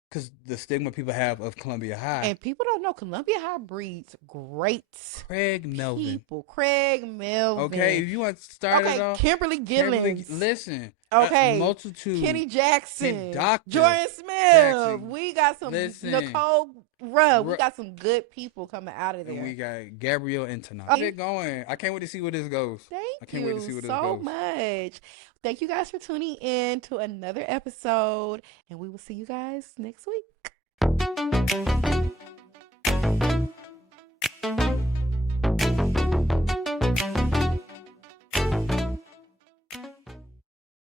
Because the stigma people have of Columbia High. And people don't know Columbia High breeds great Craig Melvin. people. Craig Melvin. Okay, if you want to start it Okay, off, Kimberly Gillens. listen. Okay, Multitude. Kenny Jackson. Doctor Jordan Smith. Jackson. We got some Listen. Nicole Rudd. We got some good people coming out of there. And we got Gabrielle and Tanaka. Okay. Get going. I can't wait to see where this goes. Thank I can't you wait to see where this so goes. much. Thank you guys for tuning in to another episode, and we will see you guys next week.